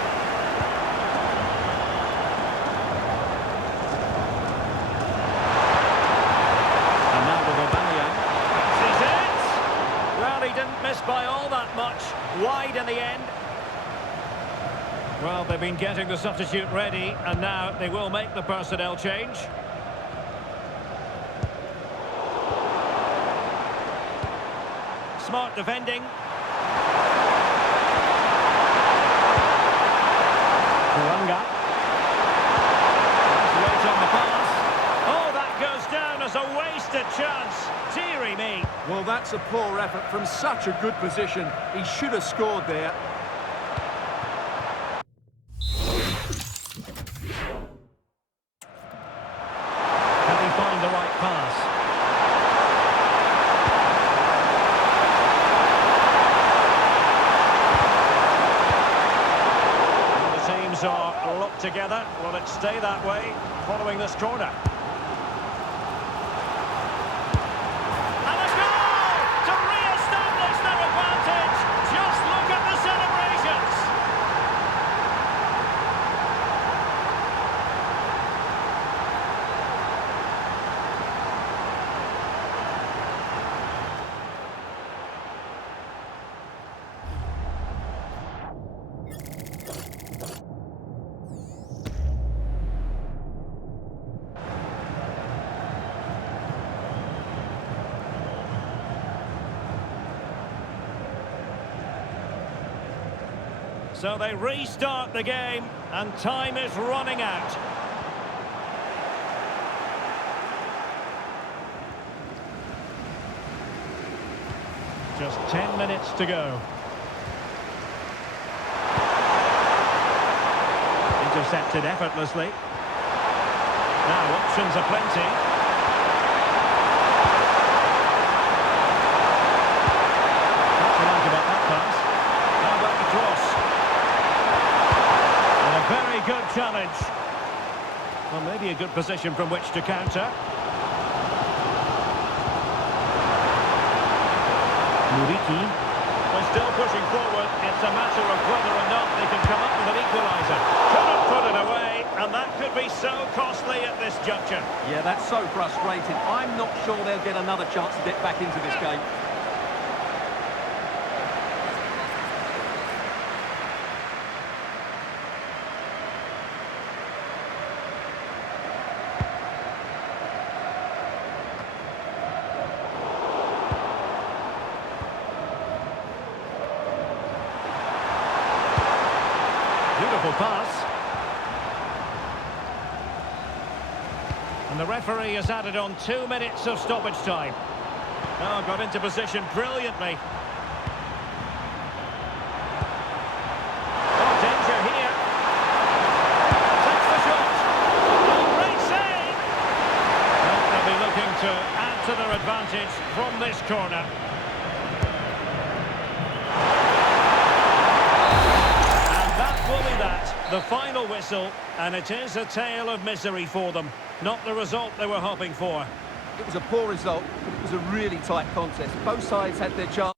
By all that much, wide in the end. Well, they've been getting the substitute ready, and now they will make the personnel change. Smart defending. Kuranga. Wait on the pass. Oh, that goes down as a wasted chance. Deary me. Well, that's a poor effort from such a good position. He should have scored there. Can he find the right pass? Well, the teams are locked together. Will it stay that way following this corner? So they restart the game, and time is running out. Just 10 minutes to go. Intercepted effortlessly. Now, options are plenty. What do you like about that pass? How about the cross? And a very good challenge. Well, maybe a good position from which to counter. Muriki. We're still pushing forward. It's a matter of whether or not they can come up with an equaliser. Couldn't put it away, and that could be so costly at this juncture. Yeah, that's so frustrating. I'm not sure they'll get another chance to get back into this game. Beautiful pass. And the referee has added on 2 minutes of stoppage time. Oh, got into position brilliantly. Oh, danger here. Takes the shot. Oh, great save. Well, they'll be looking to add to their advantage from this corner. Will be that, the final whistle, and it is a tale of misery for them. Not the result they were hoping for. It was a poor result, but it was a really tight contest. Both sides had their chance.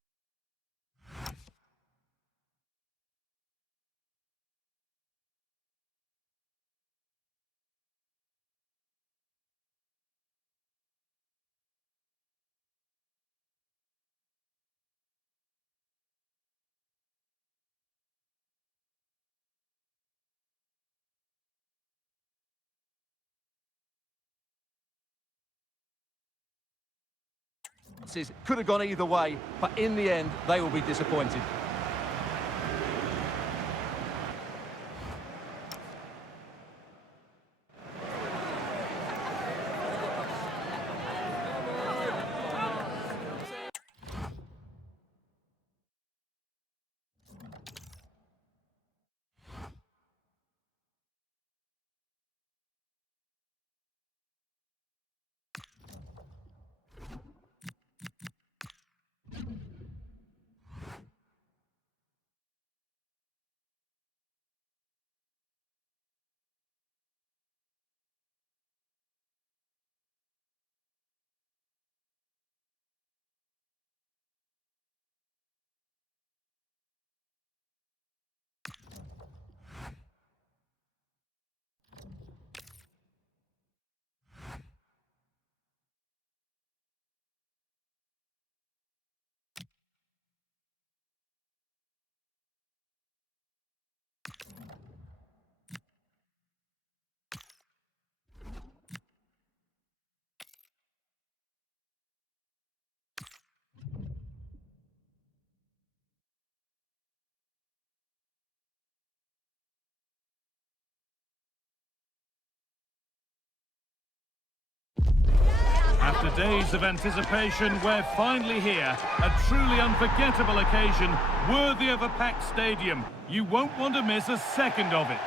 Could have gone either way, but in the end, they will be disappointed. After days of anticipation, we're finally here. A truly unforgettable occasion, worthy of a packed stadium. You won't want to miss a second of it.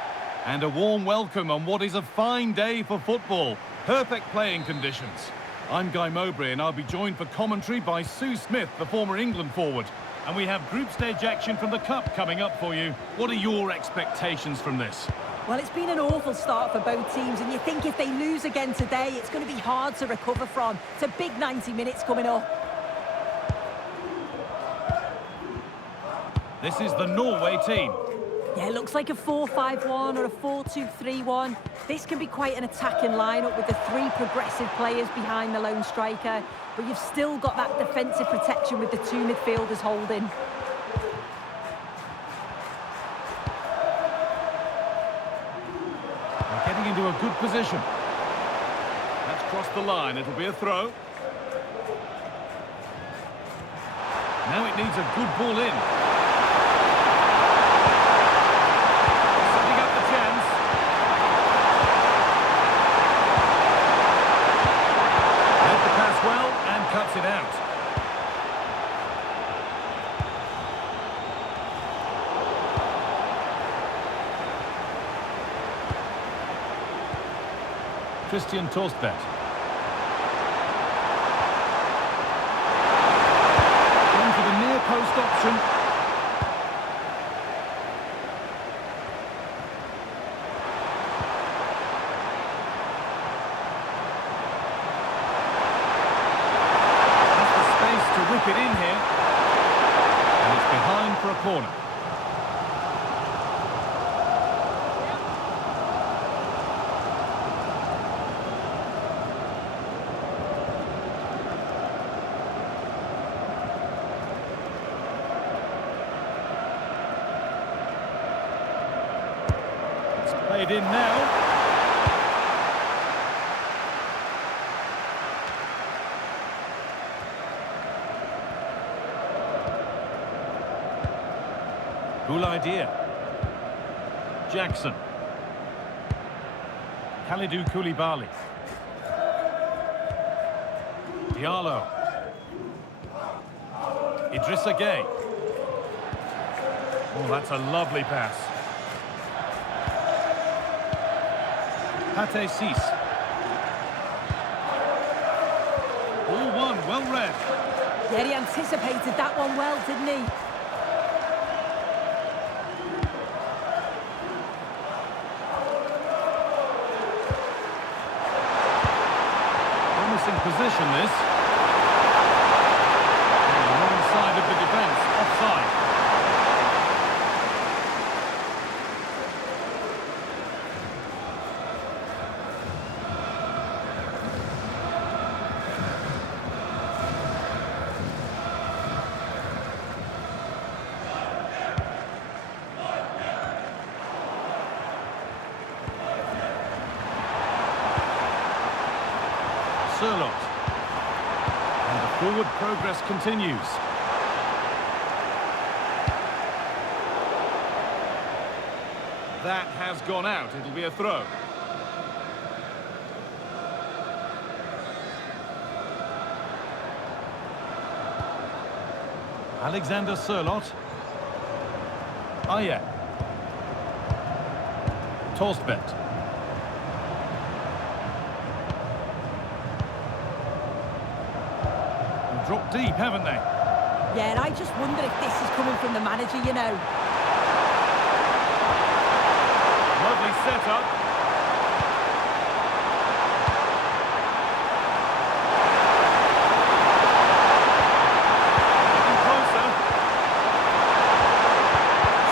And a warm welcome on what is a fine day for football. Perfect playing conditions. I'm Guy Mowbray, and I'll be joined for commentary by Sue Smith, the former England forward. And we have group stage action from the Cup coming up for you. What are your expectations from this? Well, it's been an awful start for both teams, and you think if they lose again today, it's going to be hard to recover from. It's a big 90 minutes coming up. This is the Norway team. Yeah, it looks like a 4-5-1 or a 4-2-3-1. This can be quite an attacking lineup with the three progressive players behind the lone striker, but you've still got that defensive protection with the two midfielders holding. Getting into a good position. That's crossed the line. It'll be a throw. Now it needs a good ball in. Setting up the chance. Read the pass well and cuts it out. Christian Torstvedt. Going for the near post option. Has the space to whip it in here. And it's behind for a corner. Played in now. Cool idea. Jackson. Kalidou Koulibaly. Diallo. Idrissa Gueye. Oh, that's a lovely pass. Pate Cis. All one, well read. Yeah, he anticipated that one well, didn't he? Promising position, this. On the wrong side of the defence, offside. Sirlot. And the forward progress continues. That has gone out. It'll be a throw. Alexander Sirlot. Ayer. Torstvedt. Dropped deep, haven't they? Yeah, and I just wonder if this is coming from the manager, you know. Lovely setup. Getting closer.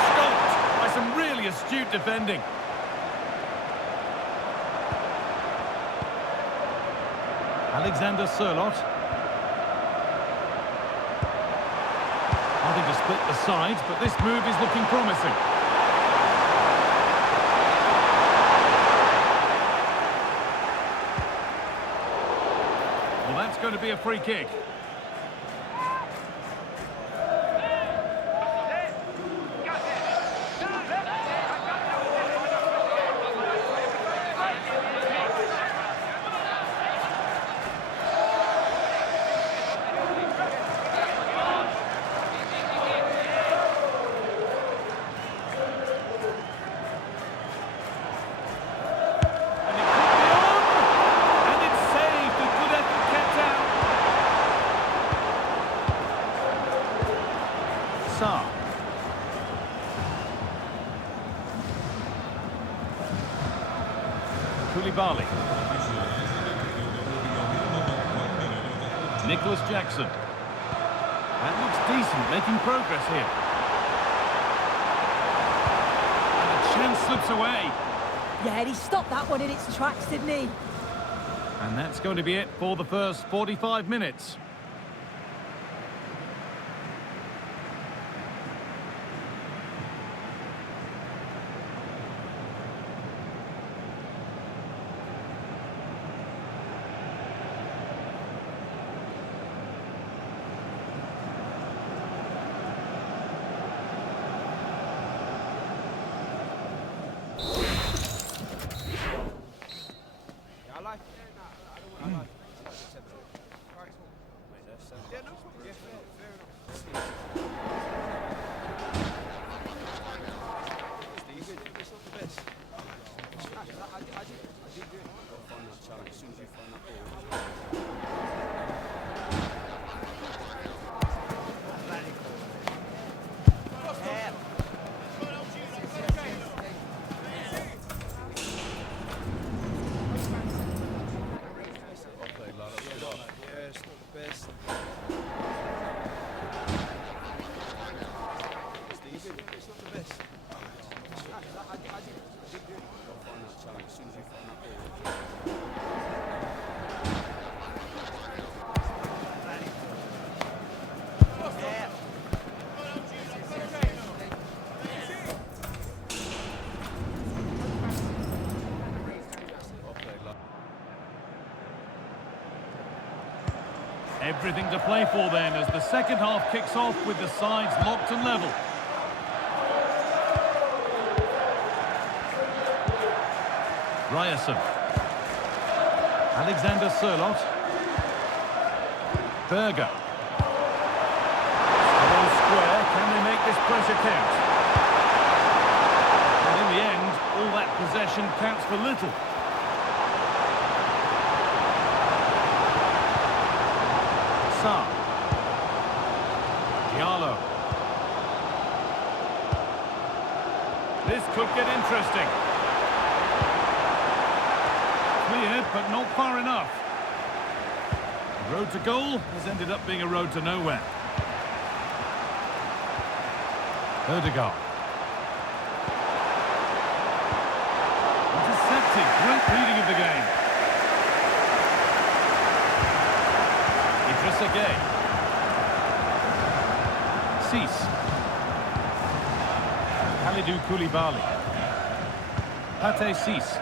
Stopped by some really astute defending. Alexander Sirlot. Having to split the sides, but this move is looking promising. Well, that's going to be a free kick. Koulibaly. Nicholas Jackson. That looks decent, making progress here. And the chance slips away. Yeah, he stopped that one in its tracks, didn't he? And that's going to be it for the first 45 minutes. Everything to play for then as the second half kicks off with the sides locked and level. Ryerson. Alexander Sørloth. Berger. All square, can they make this pressure count? And in the end, all that possession counts for little. Sarr. Diallo. This could get interesting. Cleared, but not far enough. The road to goal has ended up being a road to nowhere. Ødegaard. Intercepted. Great reading of the game. Idrissa Cease. Kalidou Koulibaly. Pate Cease.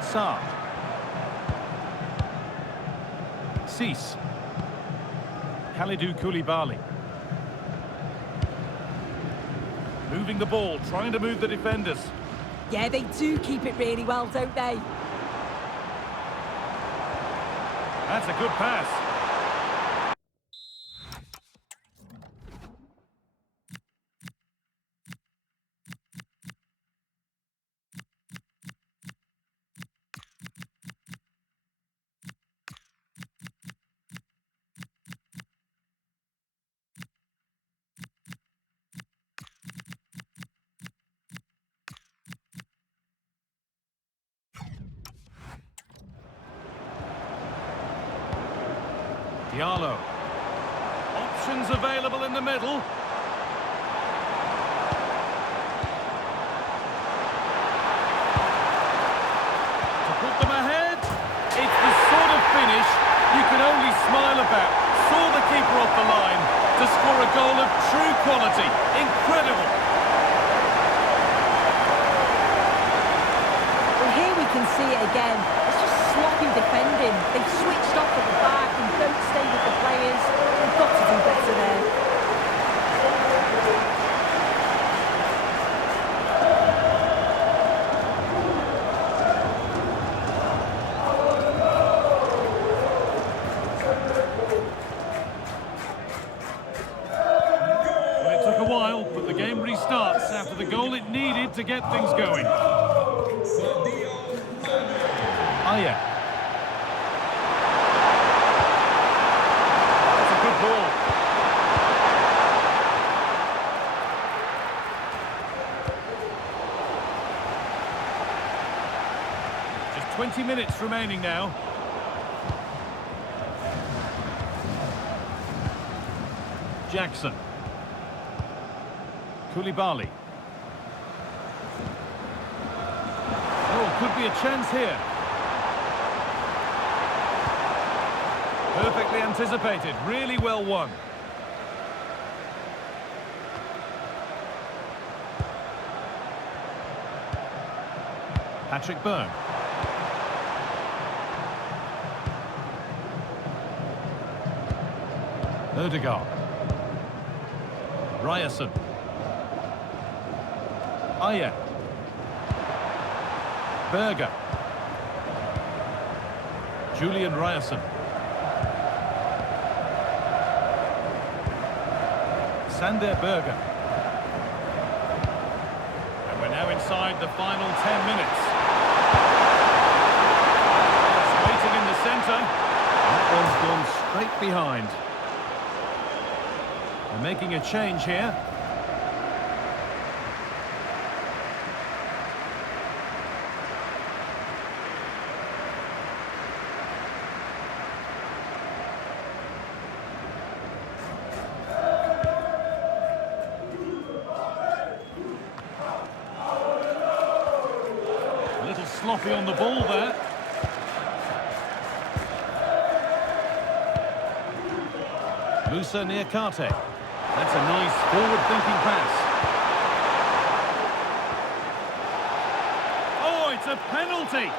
Sarr. Cease. Kalidou Koulibaly. Moving the ball, trying to move the defenders. Yeah, they do keep it really well, don't they? That's a good pass. Diallo. Options available in the middle. To put them ahead. It's the sort of finish you can only smile about. Saw the keeper off the line to score a goal of true quality. Incredible. Well, here we can see it again. It's just sloppy defending. They've switched off at the back and don't stay with the players. They've got to do better there. Well, it took a while, but the game restarts after the goal it needed to get things going. Ayer. That's a good ball. Just 20 minutes remaining now. Jackson. Koulibaly. Oh, could be a chance here. Perfectly anticipated, really well won. Patrick Byrne. Ødegaard. Ryerson. Ayer. Berger. Julian Ryerson. Sander Berger. And we're now inside the final 10 minutes. It's waiting in the centre. That one's gone straight behind. They're making a change here. sloppy on the ball there. Musa Niakate. That's a nice forward-thinking pass. Oh, it's a penalty!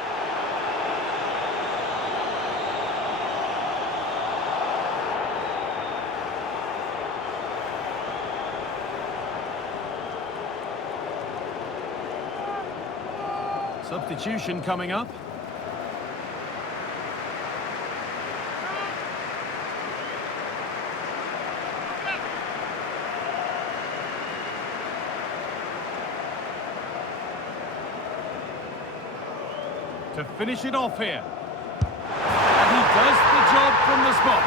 Substitution coming up. To finish it off here. And he does the job from the spot.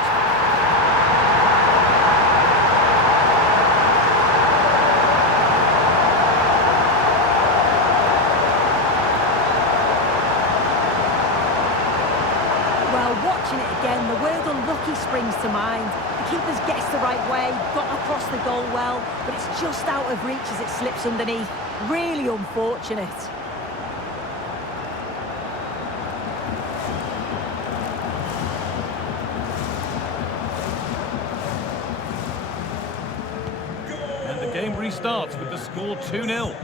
Watching it again, the word unlucky springs to mind. The keeper's guessed the right way, got across the goal well, but it's just out of reach as it slips underneath. Really unfortunate. And the game restarts with the score 2-0.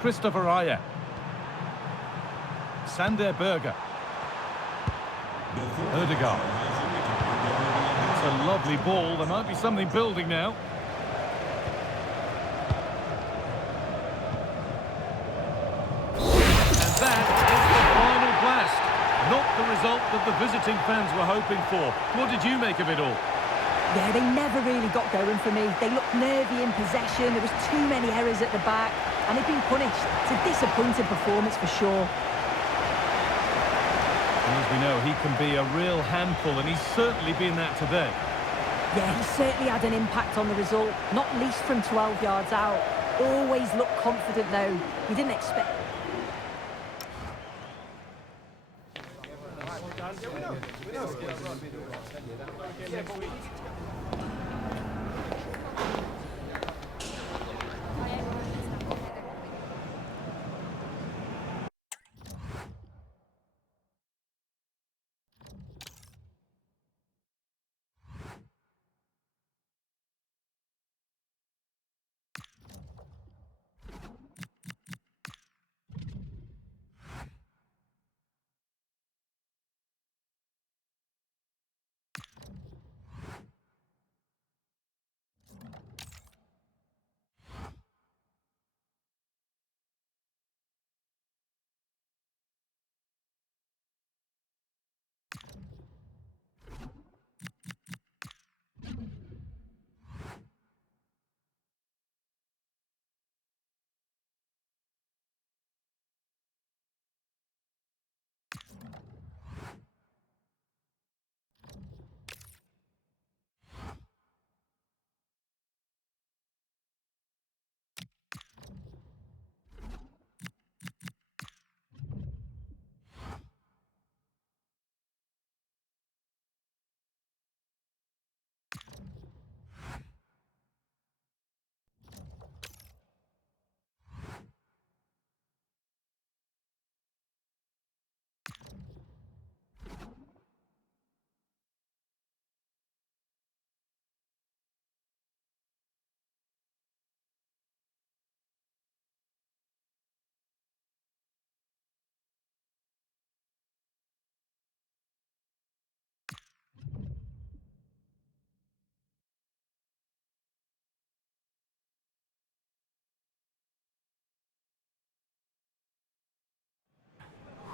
Christopher Ayer. Sander Berger. Ødegaard. It's a lovely ball. There might be something building now. And that is the final blast. Not the result that the visiting fans were hoping for. What did you make of it all? Yeah, they never really got going for me. They looked nervy in possession. There was too many errors at the back. And they've been punished. It's a disappointing performance for sure. And as we know, he can be a real handful, and he's certainly been that today. Yeah, he certainly had an impact on the result, not least from 12 yards out. Always looked confident, though. We didn't expect...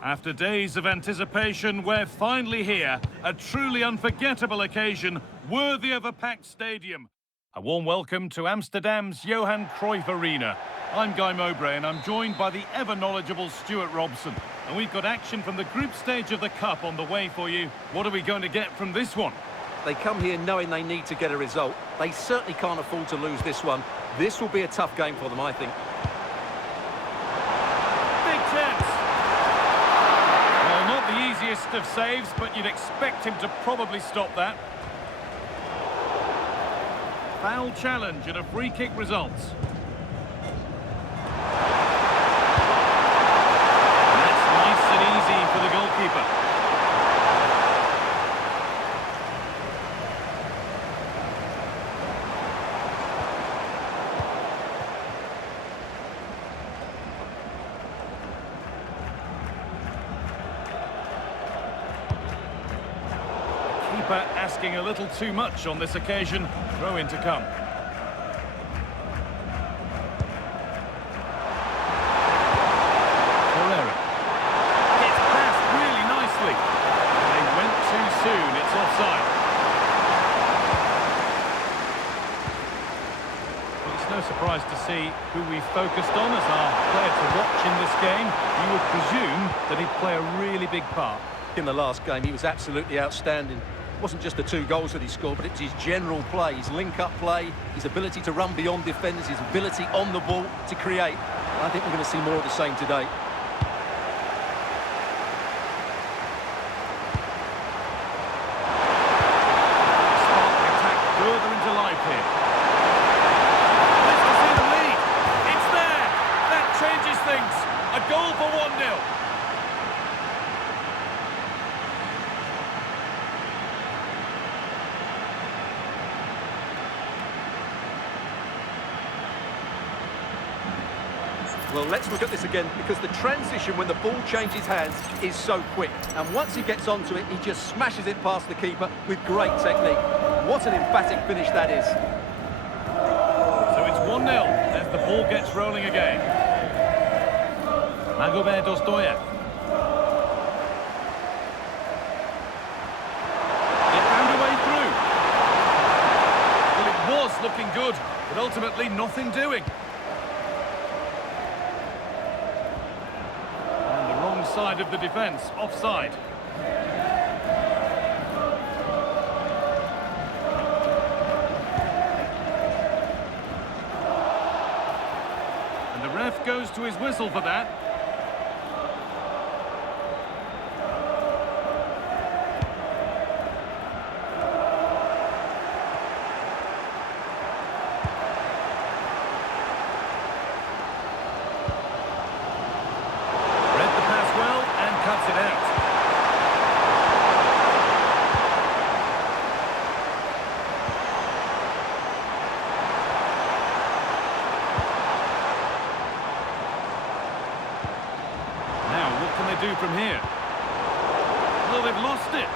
After days of anticipation, we're finally here. A truly unforgettable occasion, worthy of a packed stadium. A warm welcome to Amsterdam's Johan Cruyff Arena. I'm Guy Mowbray, and I'm joined by the ever-knowledgeable Stuart Robson. And we've got action from the group stage of the Cup on the way for you. What are we going to get from this one? They come here knowing they need to get a result. They certainly can't afford to lose this one. This will be a tough game for them, I think. Big chance. Well, not the easiest of saves, but you'd expect him to probably stop that. Foul challenge and a free kick results. And that's nice and easy for the goalkeeper. Asking a little too much on this occasion. Throw in to come. Torreira. It's passed really nicely. They went too soon. It's offside. Well, it's no surprise to see who we focused on as our player to watch in this game. You would presume that he'd play a really big part. In the last game, he was absolutely outstanding. It wasn't just the 2 goals that he scored, but it's his general play, his link-up play, his ability to run beyond defenders, his ability on the ball to create. I think we're going to see more of the same today. Spark the attack further into life here. Let's see the lead. It's there. That changes things. A goal for 1-0. Well, let's look at this again, because the transition when the ball changes hands is so quick. And once he gets onto it, he just smashes it past the keeper with great technique. What an emphatic finish that is. So it's 1-0 as the ball gets rolling again. Magomed Dostoyev. It found a way through. Well, it was looking good, but ultimately nothing doing. Side of the defence, offside. And the ref goes to his whistle for that. Do from here. Well, they've lost it.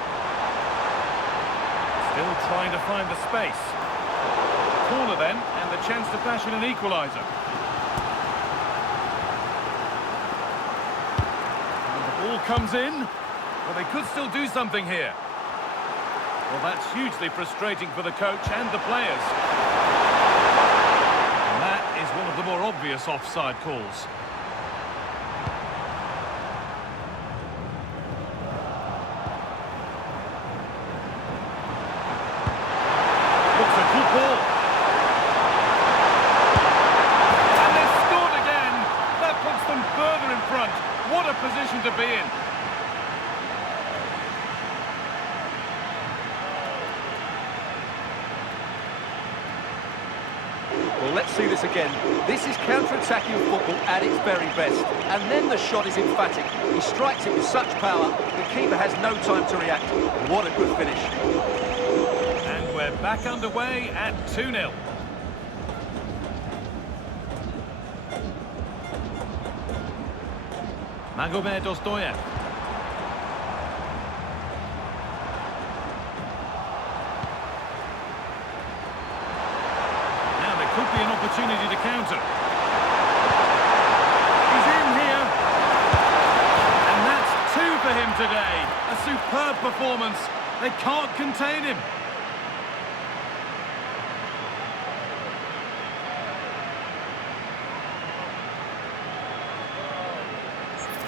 Still trying to find the space. Corner then, and the chance to fashion an equaliser. And the ball comes in. Well, they could still do something here. Well, that's hugely frustrating for the coach and the players. And that is one of the more obvious offside calls. What a position to be in. Well, let's see this again. This is counter-attacking football at its very best. And then the shot is emphatic. He strikes it with such power, the keeper has no time to react. What a good finish. And we're back underway at 2-0. Magomed Dostoyev. Now there could be an opportunity to counter. He's in here. And that's 2 for him today. A superb performance. They can't contain him.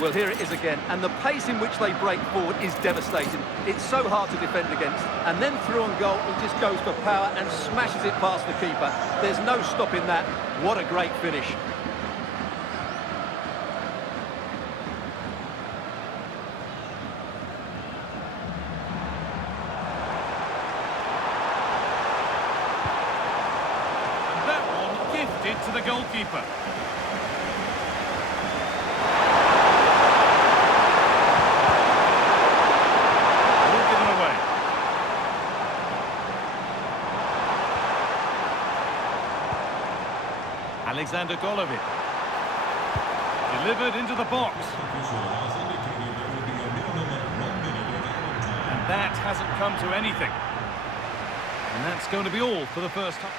Well, here it is again, and the pace in which they break forward is devastating. It's so hard to defend against. And then through on goal, he just goes for power and smashes it past the keeper. There's no stopping that. What a great finish. to the goalkeeper. All given away. Alexander Golovin. Delivered into the box. And that hasn't come to anything. And that's going to be all for the first half.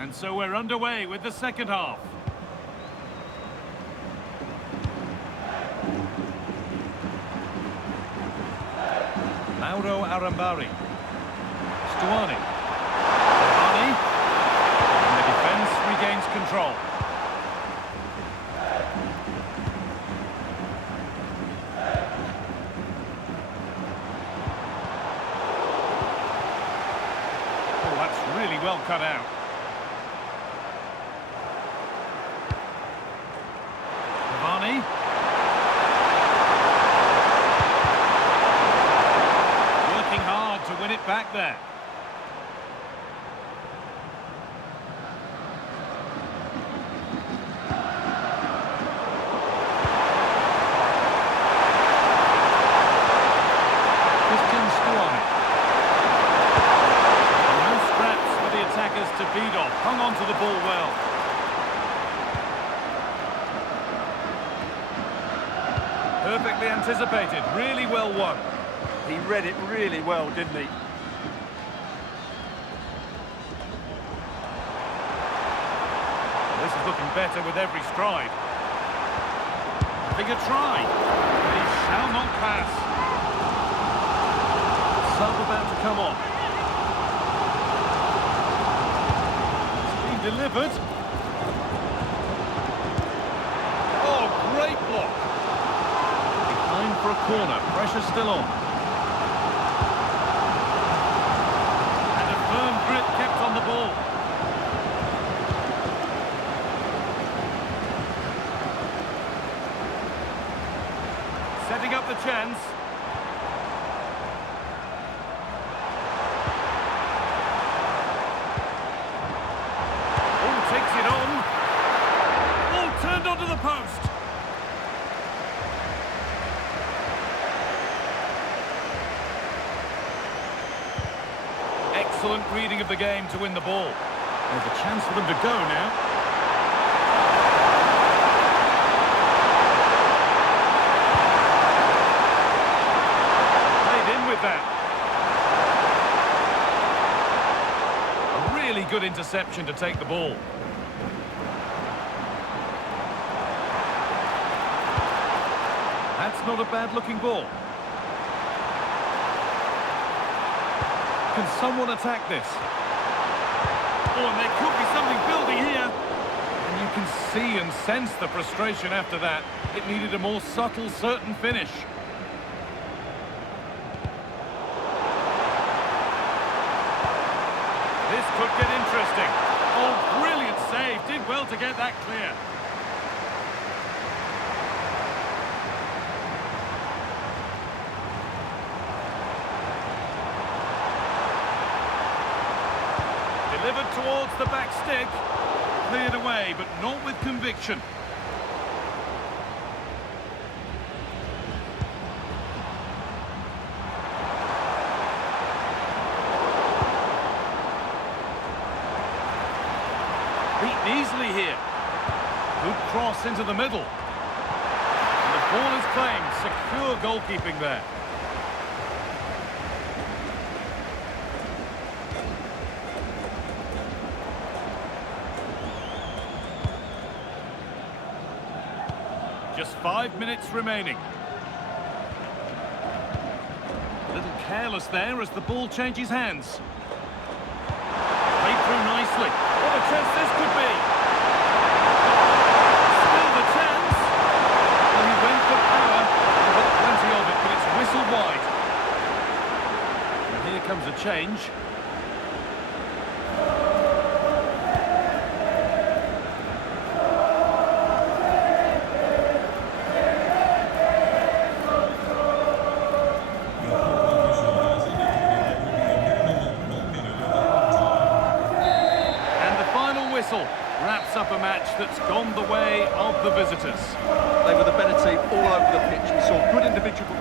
And so we're underway with the second half. Mauro Arambari. Stuani. Stuani. And the defence regains control. Oh, that's really well cut out. Working hard to win it back there. Christian Stuani. No scraps for the attackers to feed off. Hung on to the ball well. Perfectly anticipated, really well won. He read it really well, didn't he? This is looking better with every stride. Having a try. He shall not pass. Sub about to come on. It's been delivered. Oh, great block. For a corner, pressure still on. And a firm grip kept on the ball. Setting up the chance. Oh, takes it on. Oh, turned onto the post. Excellent reading of the game to win the ball. There's a chance for them to go now. Played in with that. A really good interception to take the ball. That's not a bad-looking ball. Can someone attack this? Oh, and there could be something building here. And you can see and sense the frustration after that. It needed a more subtle, certain finish. This could get interesting. Oh, brilliant save. Did well to get that clear. Delivered towards the back stick. Cleared away, but not with conviction. Beaten easily here. Good cross into the middle. And the ball is claimed. Secure goalkeeping there. Just 5 minutes remaining. A little careless there as the ball changes hands. Played through nicely. What a chance this could be! Still the chance! Well, he went for power. He got plenty of it, but it's whistled wide. And here comes a change. Wraps up a match that's gone the way of the visitors. They were the better team all over the pitch. We saw good individual